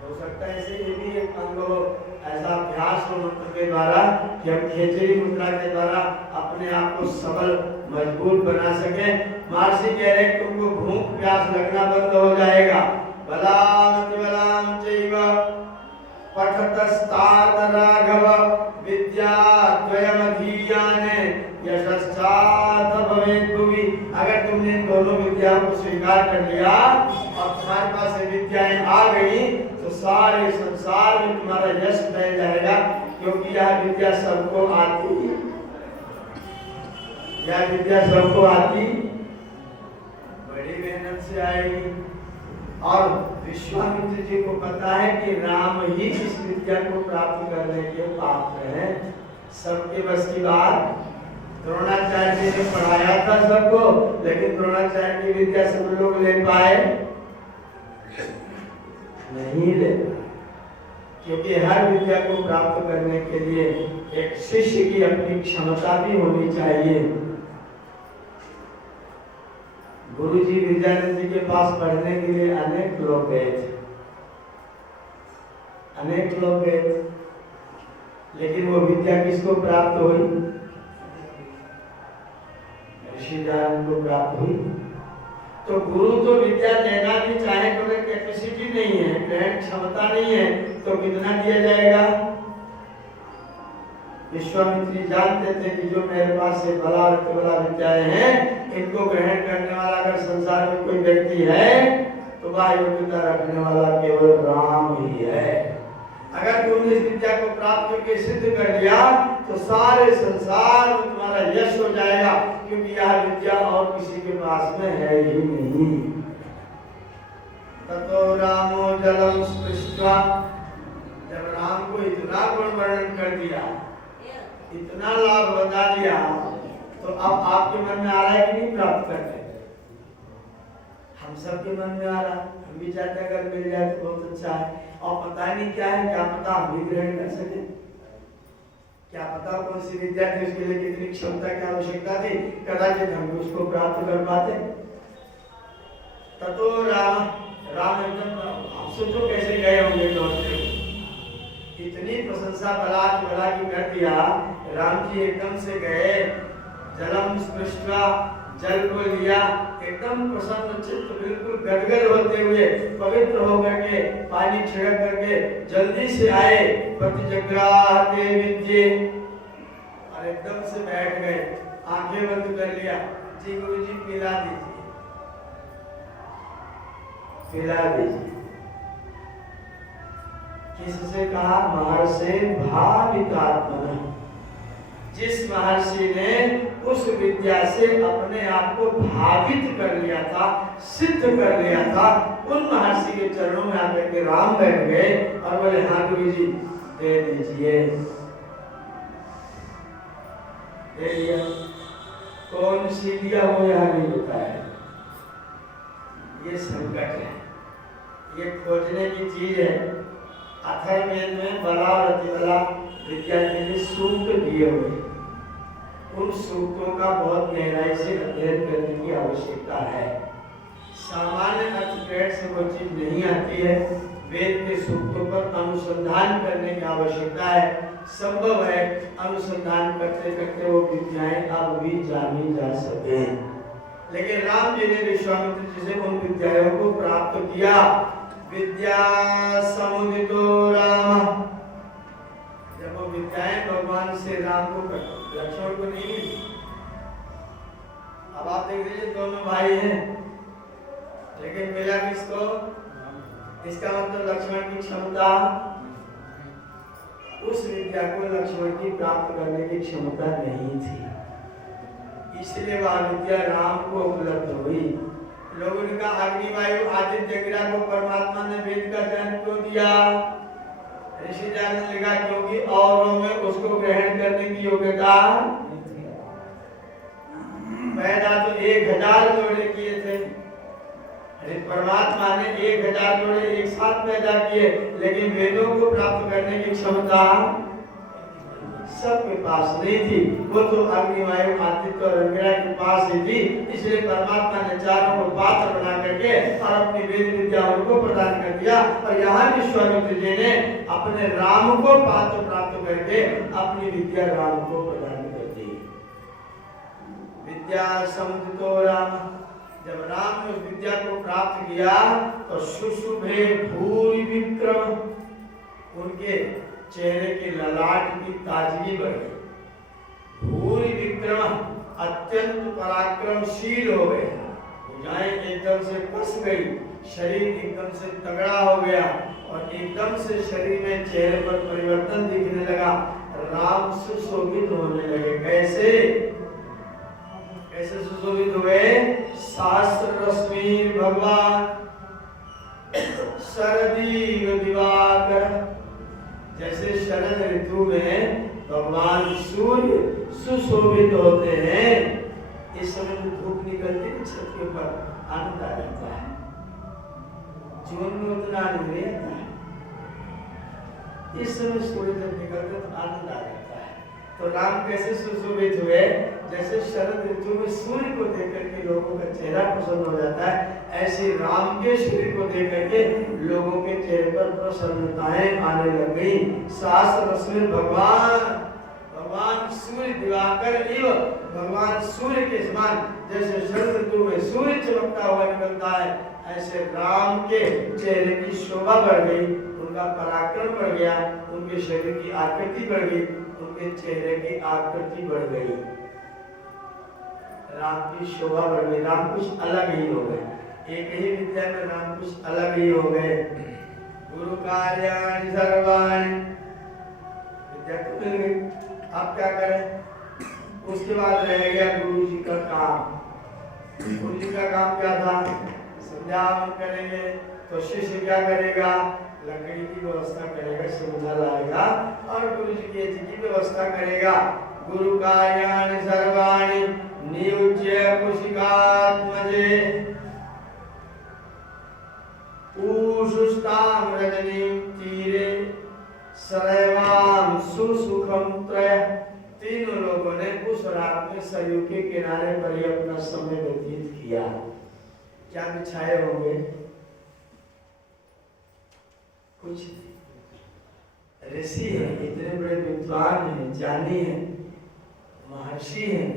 हो सकता है, ऐसे ये भी एक अनुभव, ऐसा अभ्यास हो मंत्र के द्वारा कि हम खेचरी मुद्रा के द्वारा अपने आप को सबल मजबूत बना सके। महर्षि कह रहे तुमको भूख प्यास लगना बंद हो जाएगा। बलाम बलाम चैव पठतस्तात राघव विद्या द्वयमधीयाने यशश्चात भवेत् भुवि। अगर तुमने इन दोनों विद्याओं को स्वीकार कर लिया और तुम्हारे पास विद्याएं आ गई तो सारे संसार में तुम्हारा यश फैल जाएगा, क्योंकि यह विद्या सबको आती, यह विद्या सबको आती, बड़ी मेहनत से आएगी। और विश्वामित्र जी को पता है कि राम ही इस विद्या को प्राप्त करने के पात्र हैं। सबके बस की बात, द्रोणाचार्य जी ने पढ़ाया था सबको, लेकिन द्रोणाचार्य की विद्या सब लोग ले पाए नहीं ले पाए, क्योंकि हर विद्या को प्राप्त करने के लिए एक शिष्य की अपनी क्षमता भी होनी चाहिए। गुरु जी विद्यानंद जी के पास पढ़ने के लिए अनेक लोग गए थे, अनेक लोग गए थे, लेकिन वो विद्या किसको प्राप्त हुई? ऋषि दयानंद को प्राप्त हुई। तो गुरु तो विद्या देना भी चाहे तो कैपेसिटी नहीं है, ग्रहण क्षमता नहीं है, तो कितना दिया जाएगा? विश्वामित्री जानते थे कि जो मेरे पास से बला विद्याएं हैं, इनको ग्रहण करने वाला अगर संसार में कोई व्यक्ति है तो वह योग्यता रखने वाला केवल राम ही है। अगर तुमने इस विद्या को प्राप्त करके सिद्ध कर लिया तो सारे संसार में तुम्हारा यश हो जाएगा, क्योंकि यह विद्या और किसी के पास में है ही नहीं। ततो रामो जलम स्पृष्ट्वा, जब राम को इतना गुण वर्णन कर दिया, इतना लाभ बता दिया, तो अब आपके मन में आ रहा है कि नहीं प्राप्त करने? हम सबके मन में आ रहा है, हम भी चाहते हैं अगर मिल जाए तो बहुत अच्छा है। और पता नहीं क्या है, क्या पता हम भी ग्रहण कर सके, क्या पता कौन सी विद्या थी, उसके लिए कितनी क्षमता की आवश्यकता थी, कदाचित हम भी उसको प्राप्त कर पाते। ततो राम एकदम, आप सोचो कैसे गए होंगे लौटते, इतनी प्रशंसा बला की कर दिया। राम जी एकदम से गए, जलम स्पृष्ट्वा, जल को लिया, एकदम प्रसन्न चित्त, बिल्कुल गदगद होते हुए, पवित्र होकर के, पानी छिड़क करके जल्दी से आए। प्रतिजग्राहते विद्ये, और एकदम से बैठ गए, आंखें बंद कर लिया। जी गुरु जी पिला दीजिए, पिला दीजिए। किससे कहा? महर्षि भावितात्मना, जिस महर्षि ने उस विद्या से अपने आप को भावित कर लिया था, सिद्ध कर लिया था, उन महर्षि के चरणों में आकर के राम बैठ गए और बोले हाँ गुरु जी दे दीजिए। दे दिया। कौन सी दिया वो यहाँ नहीं बताया। ये संकट है, ये खोजने की चीज है। अथर्ववेद में बला और अतिबला विद्या के लिए सूक्त दिए हुए, उन सूक्तों का बहुत गहराई से अध्ययन करने की आवश्यकता है। सामान्य अर्थग्रहण से वो चीज नहीं आती है, वेद के सूक्तों पर अनुसंधान करने की आवश्यकता है। संभव है अनुसंधान करते करते वो विद्याएं अब भी जानी जा सके, लेकिन राम जी ने विश्वामित्र जी से उन विद्याओं को प्राप्त किया। विद्या समुदितो राम, जब वो विद्याएं भगवान से राम को, लक्ष्मण को नहीं मिली। अब आप देख लीजिए दोनों भाई हैं, लेकिन मिला किसको? इसका मतलब लक्ष्मण की क्षमता, उस विद्या को लक्ष्मण की प्राप्त करने की क्षमता नहीं थी, इसलिए वह विद्या राम को उपलब्ध हुई। लोगों ने कहा अग्नि वायु आदित्य गिरा को परमात्मा ने वेद का जन्म क्यों दिया? ऋषि जान ने लिखा क्योंकि औरों में उसको ग्रहण करने की योग्यता, पैदा तो 1000 जोड़े किए थे, परमात्मा ने 1000 जोड़े एक साथ पैदा किए, लेकिन वेदों को प्राप्त करने की क्षमता सबके पास नहीं थी। वो तो अग्नि वायु आदित्य और अंगिरा के पास ही थी, इसलिए परमात्मा ने चारों को पात्र बना करके और अपनी वेद विद्या उनको प्रदान कर दिया। और यहाँ विश्वामित्र जी ने अपने राम को पात्र प्राप्त करके अपनी विद्या राम को प्रदान कर दी। विद्या समुदितो राम, जब राम ने विद्या को प्राप्त किया तो शुशुभे भूरि विक्रम, उनके चेहरे के ललाट की ताजगी बढ़ गई। भूरि विक्रम, अत्यंत पराक्रमशील हो गए, भुजाएं एकदम से कस गई, शरीर एकदम से तगड़ा हो गया और एकदम से शरीर में चेहरे पर परिवर्तन दिखने लगा। राम सुशोभित होने लगे। कैसे कैसे सुशोभित हुए? शास्त्र रश्मि भगवान शरदी दिवाकर, जैसे शरद ऋतु में भगवान सूर्य सुशोभित होते हैं, इस समय जो धूप निकलती है छत के ऊपर आनंद आ जाता है। जून में उतना आनंद नहीं आता है, इस समय सूर्य जब निकलते तो आनंद आ जाता है। तो राम कैसे सुशोभित हुए? जैसे शरद ऋतु में सूर्य को देख करके लोगों का चेहरा प्रसन्न हो जाता है, ऐसे राम के शरीर को देख करके लोगों के चेहरे पर प्रसन्नताएं आने लग गई। शास्त्र रश्मि भगवान, भगवान सूर्य दिवाकर एवं भगवान सूर्य के समान, जैसे शरद ऋतु में सूर्य चमकता हुआ निकलता है, ऐसे राम के चेहरे की शोभा बढ़ गई, उनका पराक्रम बढ़ गया, उनके शरीर की आकृति बढ़ गई, उनके चेहरे की आकृति बढ़ गई, राम की शोभा बढ़ गई। राम कुछ अलग ही हो गए, एक ही विद्या में राम कुछ अलग ही हो गए। गुरु कार्याणि सर्वाणि, विद्या तो मिल गई, अब क्या करें? उसके बाद रह गया गुरु जी का काम। गुरु जी का काम क्या था? संध्यावन करेंगे तो शिष्य क्या करेगा? लकड़ी की व्यवस्था करेगा, सुविधा लाएगा और गुरु जी की व्यवस्था करेगा। गुरु कार्याणि सर्वाणि नियुज्य कुशिकात्मजे ऊषुस्ताम रजनीं तीरे सरैवाम सुसुखम त्रय। तीनों लोगों ने उस रात में सरयू के किनारे पर ही अपना समय व्यतीत किया। क्या बिछाए होंगे? कुछ ऋषि हैं, इतने बड़े विद्वान हैं, ज्ञानी हैं, महर्षि हैं,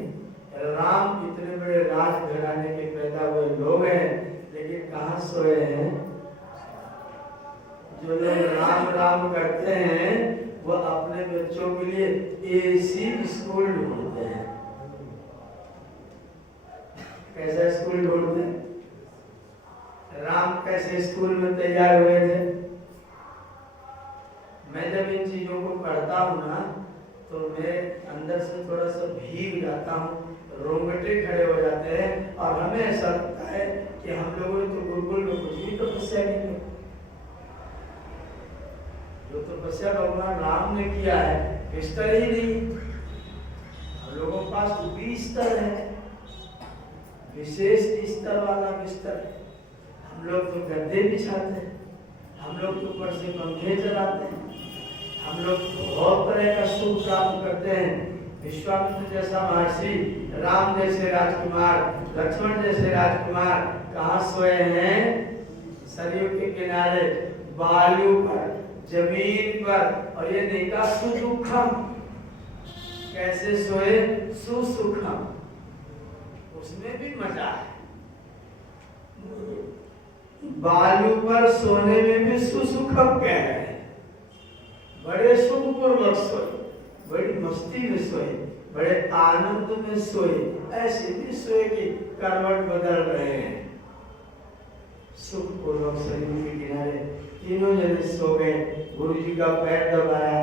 राम इतने बड़े राजघराने के पैदा हुए लोग हैं, लेकिन कहाँ सोए हैं? जो लोग राम राम करते हैं वो अपने बच्चों के लिए एसी स्कूल ढूंढते हैं। कैसा स्कूल ढूंढते हैं? राम कैसे स्कूल में तैयार हुए थे? मैं जब इन चीजों को पढ़ता हूँ ना तो मैं अंदर से थोड़ा सा भीग जाता हूँ, रोंगटे खड़े हो जाते हैं और हमें ऐसा लगता है कि हम लोगों ने तो गुरुकुल में कुछ भी तपस्या नहीं की। जो तपस्या भगवान राम ने किया है बिस्तर ही नहीं, हम लोगों के पास तो बिस्तर है, विशेष स्तर वाला बिस्तर। हम लोग तो गद्दे बिछाते हैं, हम लोग तो ऊपर से पंखे चलाते हैं, हम लोग बहुत तरह का सुख प्राप्त करते हैं। विश्वामित्र जैसा महर्षि, राम जैसे राजकुमार, लक्ष्मण जैसे राजकुमार कहाँ सोए हैं? सरयू के किनारे, बालू पर, जमीन पर, और ये देखा सुसुखम। कैसे सोए? सुसुखम, उसमें भी मजा है। बालू पर सोने में भी सुसुखम कह रहे हैं, बड़े सुखपूर्वक सोए, बड़ी मस्ती में सोए, बड़े आनंद में सोए, ऐसे भी सोए कि करवट बदल रहे हैं। सुखपूर्वक सरयू के किनारे तीनों जने सो गए। गुरु जी का पैर दबाया,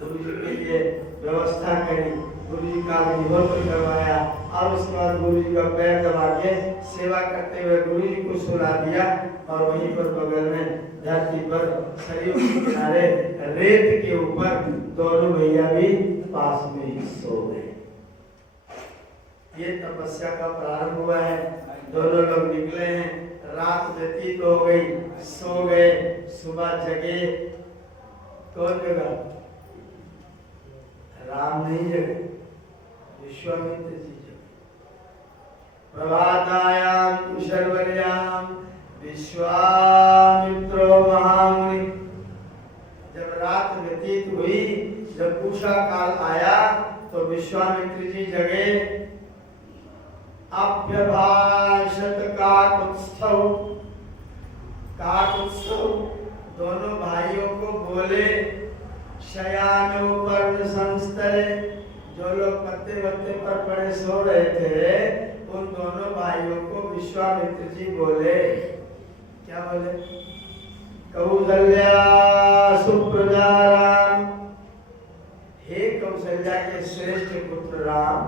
गुरु जी के लिए व्यवस्था करी, गुरु जी का अग्निहोत्र करवाया और उसके बाद गुरु जी का पैर दबा के सेवा करते हुए गुरु जी को सुला दिया और वहीं पर बगल में धरती पर सरयू के किनारे रेत के ऊपर दोनों भैया भी पास में ही सो गए। ये तपस्या का प्रारंभ हुआ है। दोनों लोग निकले हैं, रात व्यतीत हो गई, सो गए, सुबह जगे। कौन जगा? राम नहीं जगे, विश्वामित्र जी जगे। प्रभातायाम कुशलवर्याम विश्वामित्रो महामुनि। जब रात व्यतीत हुई, जब उषा काल आया तो विश्वामित्र जी जगे। अभ्यभाषत काकुत्स्थौ, काकुत्स्थौ दोनों भाइयों को बोले। शयानोपर्ण संस्तरे, जो लोग पत्ते वत्ते पर पड़े सो रहे थे उन दोनों भाइयों को विश्वामित्र जी बोले। क्या बोले? कौसल्या सुप्रजा राम, हे कौशल्या के श्रेष्ठ पुत्र राम।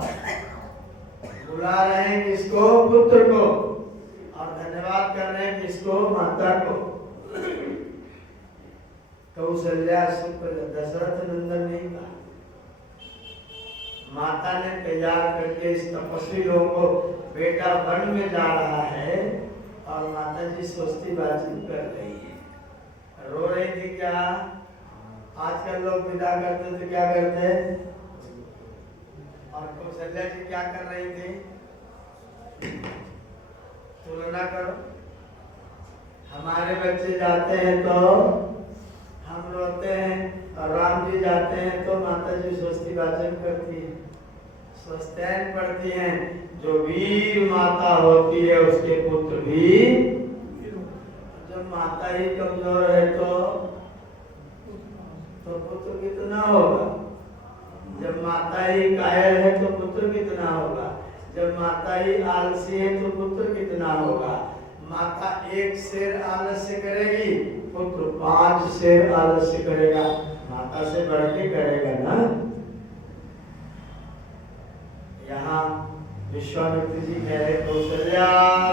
बुला रहे हैं किसको? पुत्र को। और धन्यवाद कर रहे हैं किसको? माता को। कौशल्या सुप्रजा, दशरथ नंदन नहीं कहा। माता ने तैयार करके इस तपस्वी लोगों को, बेटा वन में जा रहा है और माता जी स्वस्ति बातचीत कर रही है। रो रही थी क्या? आजकल लोग विदा करते तो क्या करते हैं? और कौशल्या जी क्या कर रही थी? तुलना करो। हमारे बच्चे जाते हैं तो हम रोते हैं और राम जी जाते हैं तो माता जी स्वस्ति वाचन करती है, स्वस्त्ययन पढ़ती हैं। जो वीर माता होती है उसके पुत्र भी। जब माता ही कमजोर है तो पुत्र कितना होगा? जब माता ही कायर है तो पुत्र कितना होगा? जब माता ही आलसी है तो पुत्र कितना होगा? माता एक शेर आलस्य करेगी, पुत्र 5 शेर आलस्य करेगा। माता से बढ़ के करेगा ना। यहाँ विश्वामित्र जी कह रहे कौशल्या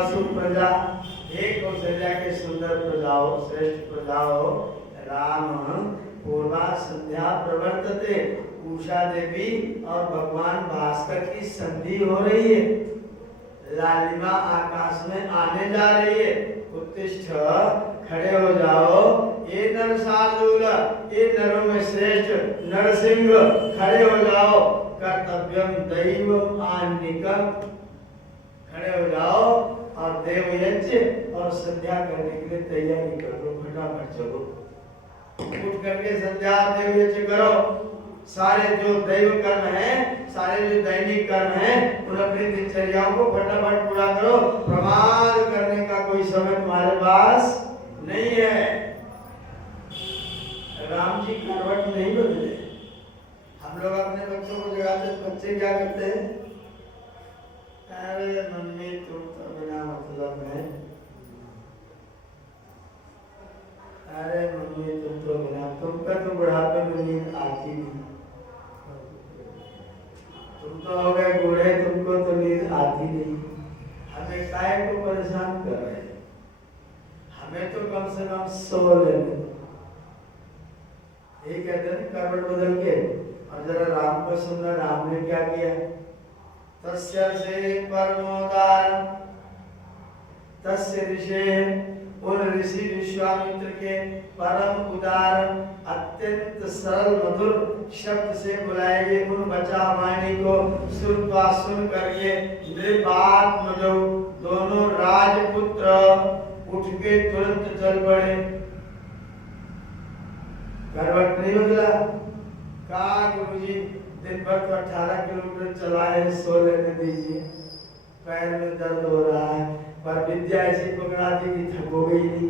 सुप्रजा, हे कौशल्या के सुंदर प्रजाओं, श्रेष्ठ प्रजाओं, राम पूर्वा संध्या प्रवर्तते। उषा देवी और भगवान भास्कर की संधि हो रही है, लालिमा आकाश में आने जा रही है। उत्तिष्ठ, खड़े हो जाओ। ये नर शार्दूल, ये नरों में श्रेष्ठ नरसिंह, खड़े हो जाओ। कर्तव्यम दैवम आन्निकम, खड़े हो जाओ और देव यज्ञ और संध्या करने के लिए तैयारी करो। फटाफट चलो, उठ करके संध्या देव यज्ञ करो। सारे जो दैव कर्म है, सारे जो दैनिक कर्म है, उन अपनी दिनचर्याओं को फटाफट पूरा करो। प्रमाद करने का कोई समय तुम्हारे पास नहीं है। राम जी करवट नहीं बदले। हम लोग अपने बच्चों को जगाते तो बच्चे क्या करते हैं? अरे मम्मी तुम तो बिना मतलब है, अरे मम्मी तुम तो बिना, तुमका तो बुढ़ापे में नींद आती नहीं, तुम तो हो गए बूढ़े, तुमको तो नींद आती नहीं। हमें काय को परेशान कर रहे हैं? हमें तो कम से कम सो लेने। यही कहते हैं करवट बदल के। और जरा राम को सुनना, राम ने क्या किया? तस्य से परमोदार, तस्य ऋषि, उन ऋषि विश्वामित्र के परम उदार अत्यंत सरल मधुर शब्द से बुलाएंगे उन बचा वाणी को सुनवा सुन करके नृपात्मजो दोनों राजपुत्र उठ के तुरंत चल पड़े। करवट नहीं बदला। कहा गुरुजी दिन भर तो 18 किलोमीटर चला है, सो लेने दीजिए, पैर में दर्द हो रहा है। पर विद्या ऐसी पकड़ा दी कि थक हो गई नहीं।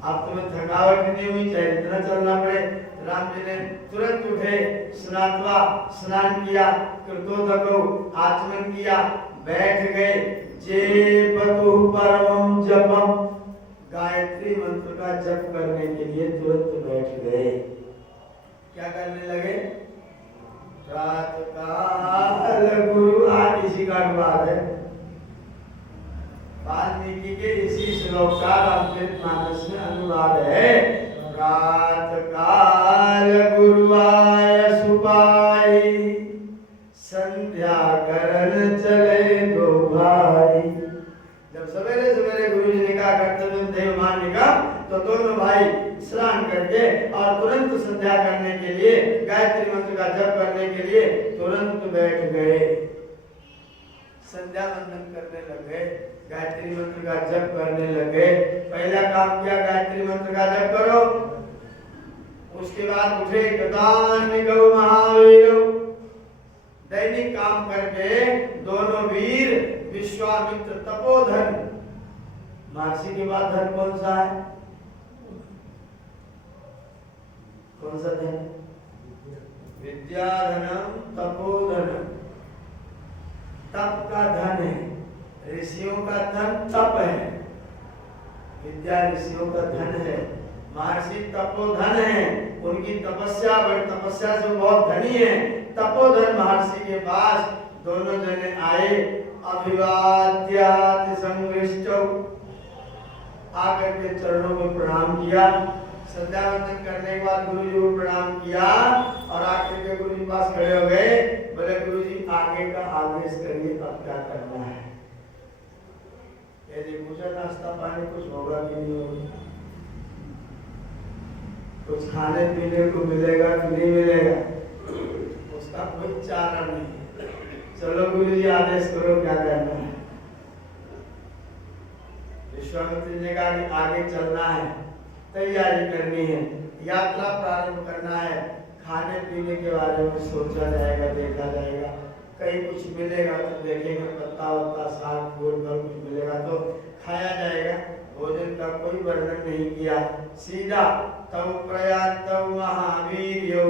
अब तुम्हें थकावट नहीं हुई, चाहे इतना चलना पड़े। राम जी ने तुरंत उठे, स्नात्वा स्नान किया, कृतोदकौ आचमन किया, बैठ गए। जेपतु परमं जपम, गायत्री मंत्र का जप करने के लिए तुरंत बैठ गए। क्या करने लगे? प्रातःकाल गुरु, आज इसी का अनुवाद है वाल्मीकि के इसी श्लोक का रामचरितमानस में अनुवाद है। प्रातःकाल गुरुआय सुपाई, संध्या करन चले दो भाई। जब सवेरे सवेरे गुरु जी ने कहा कर्तव्य देव मान्य का, तो दोनों भाई स्नान करके और तुरंत संध्या करने के लिए, गायत्री मंत्र का जप करने के लिए तुरंत बैठ गए। संध्या वंदन करने लगे, गायत्री मंत्र का जप करने लगे। पहला काम किया, गायत्री मंत्र का जप करो। उसके बाद उठे, गदान गौ महावीर, दैनिक काम करके दोनों वीर विश्वामित्र तपोधन। महर्षि के बाद धन कौन सा है? कौन सा धन? विद्याधनम तपोधनम, तप का धन है। ऋषियों का धन तप है, विद्या ऋषियों का धन है। महर्षि तपोधन है, उनकी तपस्या बड़ी, तपस्या से बहुत धनी है। तपोधन महर्षि के पास दोनों जने आए। अभिवाद्याति संगृष्टौ, आकर के चरणों में प्रणाम किया। संध्या वंदन करने के बाद गुरु जी को प्रणाम किया और आकर के गुरु जी पास खड़े हो गए। बोले गुरु जी आगे का आदेश करिए, अब क्या करना है? यदि पूछा नाश्ता पानी कुछ होगा कि नहीं होगा, कुछ खाने पीने को मिलेगा कि नहीं मिलेगा, उसका कोई चारा नहीं। चलो गुरु जी आदेश करो, क्या करना है? विश्वामित्र जी का आगे चलना है, तैयारी करनी है, यात्रा प्रारंभ करना है। खाने पीने के बारे में सोचा जाएगा, देखा जाएगा। कहीं कुछ मिलेगा तो देखेंगे, पत्ता वत्ता साग फूल पर कुछ मिलेगा तो खाया जाएगा। भोजन का कोई वर्णन नहीं किया, सीधा तव प्रयातव महावीर्यो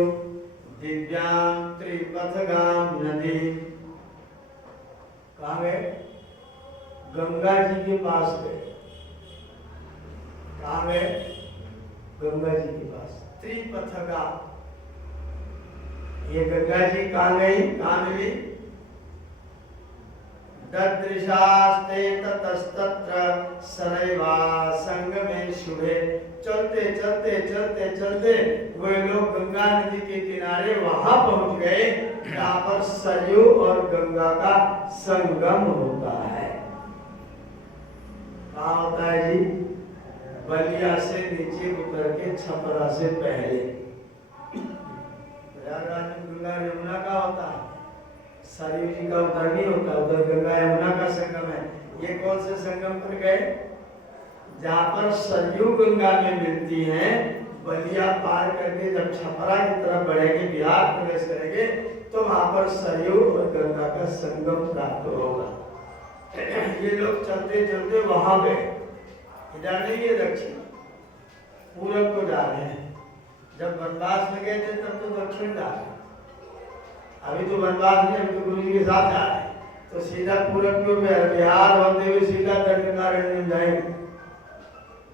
दिव्यां त्रिपथगाम नदी। कहाँ गए? गंगा जी के पास गए। कहाँ गए? गंगा जी के पास। त्रिपथगा, ये गंगा जी कहाँ गई, कहाँ मिली? ददृशास्ते ततस्तत्र सरैवा संगमे शुभे। चलते चलते चलते चलते वे लोग गंगा नदी के किनारे वहां पहुंच गए जहां पर सरयू और गंगा का संगम होता है। कहाँ होता है जी? बलिया से नीचे उतर के छपरा से पहले। प्रयागराज में गंगा यमुना का होता है, सरयू जी का उधर नहीं होता, उधर गंगा यमुना का संगम है। ये कौन से संगम पर गए? जहाँ पर सरयू गंगा में मिलती हैं। बलिया पार करके जब छपरा की तरफ बढ़ेंगे, बिहार प्रवेश करेंगे, तो वहां पर सरयू और गंगा का संगम प्राप्त होगा। ये लोग चलते चलते वहां गए, इधर नहीं, ये दक्षिण पूरब को जा रहे हैं। जब वनवास में गए थे तब तो दक्षिण जा रहे, अभी तो वनवास नहीं, अभी तो गुरु जी के साथ जा रहे हैं, तो सीधा पूरब की ओर बिहार होते हुए सीधा दंडकारण्य में जाएंगे,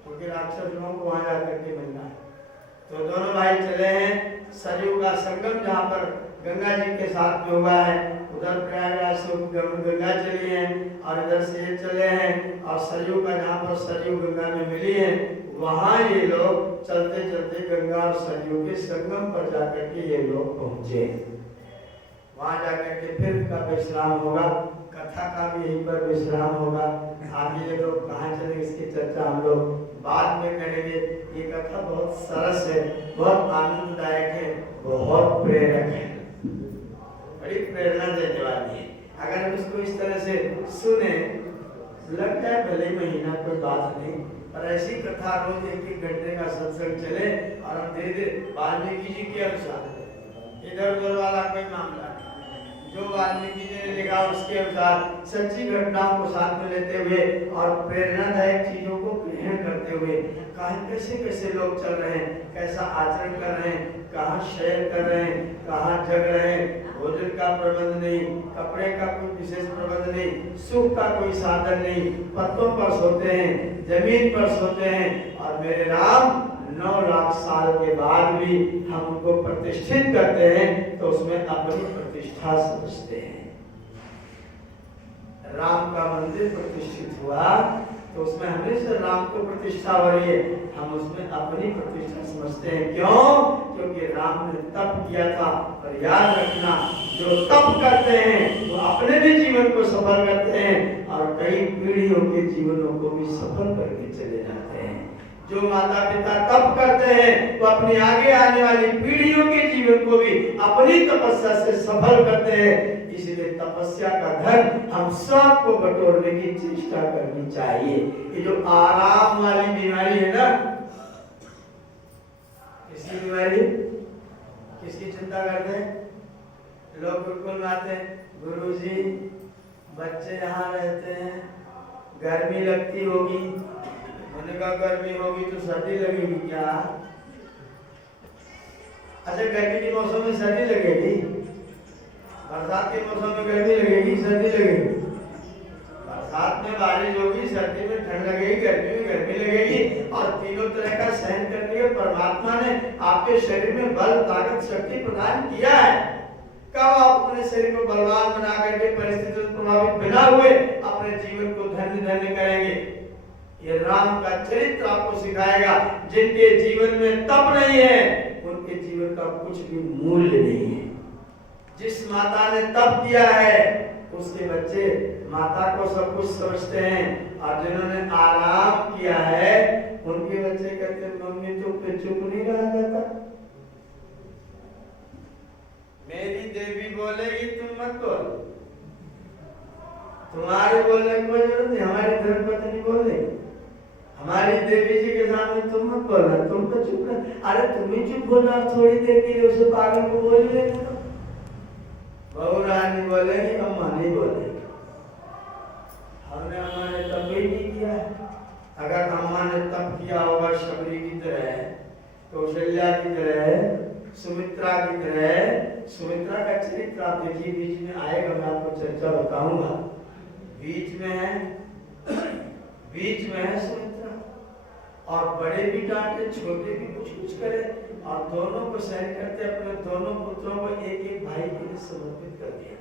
क्योंकि राक्षस लोगों को वहां जाकर के मिलना है। तो दोनों भाई चले हैं। सरयू का संगम जहाँ पर गंगा जी के साथ में हुआ है, उधर प्रयागराज से गंगा चली है और इधर से ये चले हैं। और सरयू का जहाँ पर सरयू गंगा में मिली है, वहां ये लोग चलते चलते गंगा और सरयू के संगम पर जाकर के ये लोग पहुंचे। वहां जाकर के फिर का विश्राम होगा, कथा का भी यहीं पर विश्राम होगा। आगे ये लोग कहाँ चले, इसकी चर्चा हम लोग बाद में करेंगे। ये कथा बहुत सरस है, बहुत आनंददायक है, बहुत प्रेरक है, बड़ी प्रेरणा देने वाली है। अगर हम इसको इस तरह से सुने, लग जाए भले महीना, कोई बात नहीं, पर ऐसी कथा रोज 1-1 घंटे का सत्संग चले और हम धीरे धीरे वाल्मीकि जी के अनुसार, इधर उधर वाला कोई मामला नहीं, जो वाल्मीकि जी ने लिखा उसके अनुसार सच्ची घटनाओं को साथ में लेते हुए और प्रेरणादायक चीजों को ग्रहण करते हुए कहाँ कैसे कैसे लोग चल रहे हैं, कैसा आचरण कर रहे हैं, कहाँ शयन कर रहे हैं, कहाँ जग रहे हैं, भोजन का प्रबंध नहीं, कपड़े का कोई विशेष प्रबंध नहीं, सुख का कोई साधन नहीं, पत्तों पर सोते हैं, जमीन पर सोते हैं, और मेरे राम 9 लाख साल के बाद भी हम उनको प्रतिष्ठित करते हैं तो उसमें अपनी प्रतिष्ठा समझते हैं। राम का मंदिर प्रतिष्ठित हुआ तो उसमें हमेशा राम को प्रतिष्ठा हो रही है, हम उसमें अपनी प्रतिष्ठा समझते हैं। क्यों? क्योंकि राम ने तप किया था। और याद रखना, जो तप करते हैं वो अपने भी जीवन को सफल करते हैं और कई पीढ़ियों के जीवनों को भी सफल करके चले जाते हैं। जो माता पिता तप करते हैं वो अपनी आगे आने वाली पीढ़ियों के जीवन को भी अपनी तपस्या से सफल करते हैं। इसलिए तपस्या का धन हम सबको बटोरने की चेष्टा करनी चाहिए। ये जो आराम वाली बीमारी है ना, किसकी बीमारी, किसकी चिंता करते हैं लोग? गुरुकुल में आते हैं, गुरुजी बच्चे यहाँ रहते हैं, गर्मी लगती होगी। मैंने कहा गर्मी होगी तो सर्दी लगेगी क्या? अच्छा, गर्मी के मौसम में सर्दी लगेगी, बरसात के मौसम में गर्मी लगेगी, सर्दी लगेगी। बरसात में बारिश होगी, सर्दी में ठंड लगेगी, गर्मी में गर्मी लगेगी। और तीनों तरह का सहन करने के परमात्मा ने आपके शरीर में बल, ताकत, शक्ति प्रदान किया है। कब आप अपने शरीर को बलवान बना करके परिस्थितियों से प्रभावित बिना हुए अपने जीवन को धन्य धन्य करेंगे? ये राम का चरित्र आपको सिखाएगा। जिनके जीवन में तप नहीं है उनके जीवन का कुछ भी मूल्य नहीं है। जिस माता ने तप किया है उसके बच्चे माता को सब कुछ समझते हैं, और जिन्होंने आराम किया है उनके बच्चे कहते हैं मम्मी तुम पे चुप नहीं रहा जाता, मेरी देवी बोलेगी तुम मत बोलो, तुम्हारे बोलने की कोई जरूरत नहीं, हमारी धर्मपत्नी बोलेगी, हमारी देवी जी के सामने तुम मत बोलना, तुम तो चुप रह। अरे तुम ही चुप बोलना, थोड़ी देर के लिए उसे पागल को बोल लेने दो। बहू रानी बोलेगी, अम्मा नहीं बोलेगी। हमने अम्मा ने तब भी नहीं किया। अगर अम्मा ने तब किया होगा शबरी की तरह, कौशल्या की तरह, सुमित्रा की तरह, सुमित्रा का चरित्र आप देखिए, बीच में आएगा, मैं आपको चर्चा बताऊंगा। बीच में है सुमित्रा, और बड़े भी डांटे, छोटे भी कुछ करे, और दोनों को सहन करते अपने दोनों पुत्रों को एक एक भाई के लिए समर्पित कर दिया।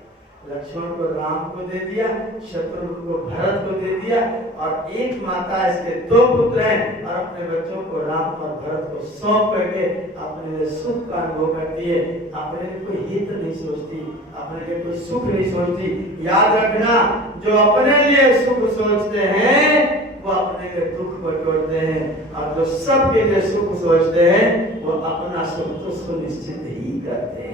लक्ष्मण को राम को दे दिया, शत्रुघ्न को भरत को दे दिया, और एक माता इसके 2 पुत्र हैं और अपने बच्चों को राम और भरत को सौंप करके अपने लिए सुख का अनुभव करती है। अपने लिए कोई हित नहीं सोचती, अपने लिए कोई सुख नहीं सोचती। याद रखना, जो अपने लिए सुख सोचते हैं वो अपने लिए दुख बटोरते हैं, और जो सबके लिए सुख सोचते हैं वो अपना सुख तो सुनिश्चित ही करते हैं।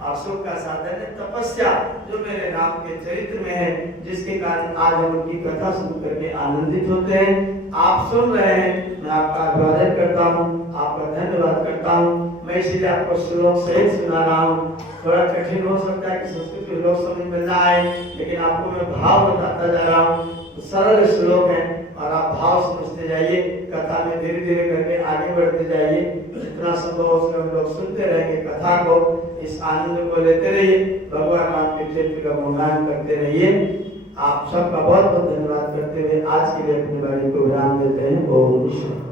और सुख का साधन है तपस्या, जो मेरे राम के चरित्र में है, जिसके कारण आज हम उनकी कथा सुन करके आनंदित होते हैं। आप सुन रहे हैं, मैं आपका अभिवादन करता हूँ, आपका धन्यवाद करता हूँ। मैं इसलिए आपको श्लोक सहित सुना रहा हूँ। थोड़ा कठिन हो सकता है कि संस्कृत के लोग समझ में ना आए, लेकिन आपको मैं भाव बताता जा रहा हूँ। सरल श्लोक है और आप भाव समझते जाइए, कथा में धीरे धीरे करके आगे बढ़ते जाइए। जितना संभव हो सके हम लोग सुनते रहेंगे कथा को, इस आनंद को लेते रहिए, भगवान राम के चरित्र का गुणगान करते रहिए। आप सबका बहुत बहुत धन्यवाद करते हुए आज के लिए अपनी वाणी को विराम देते हैं। ओम शांति।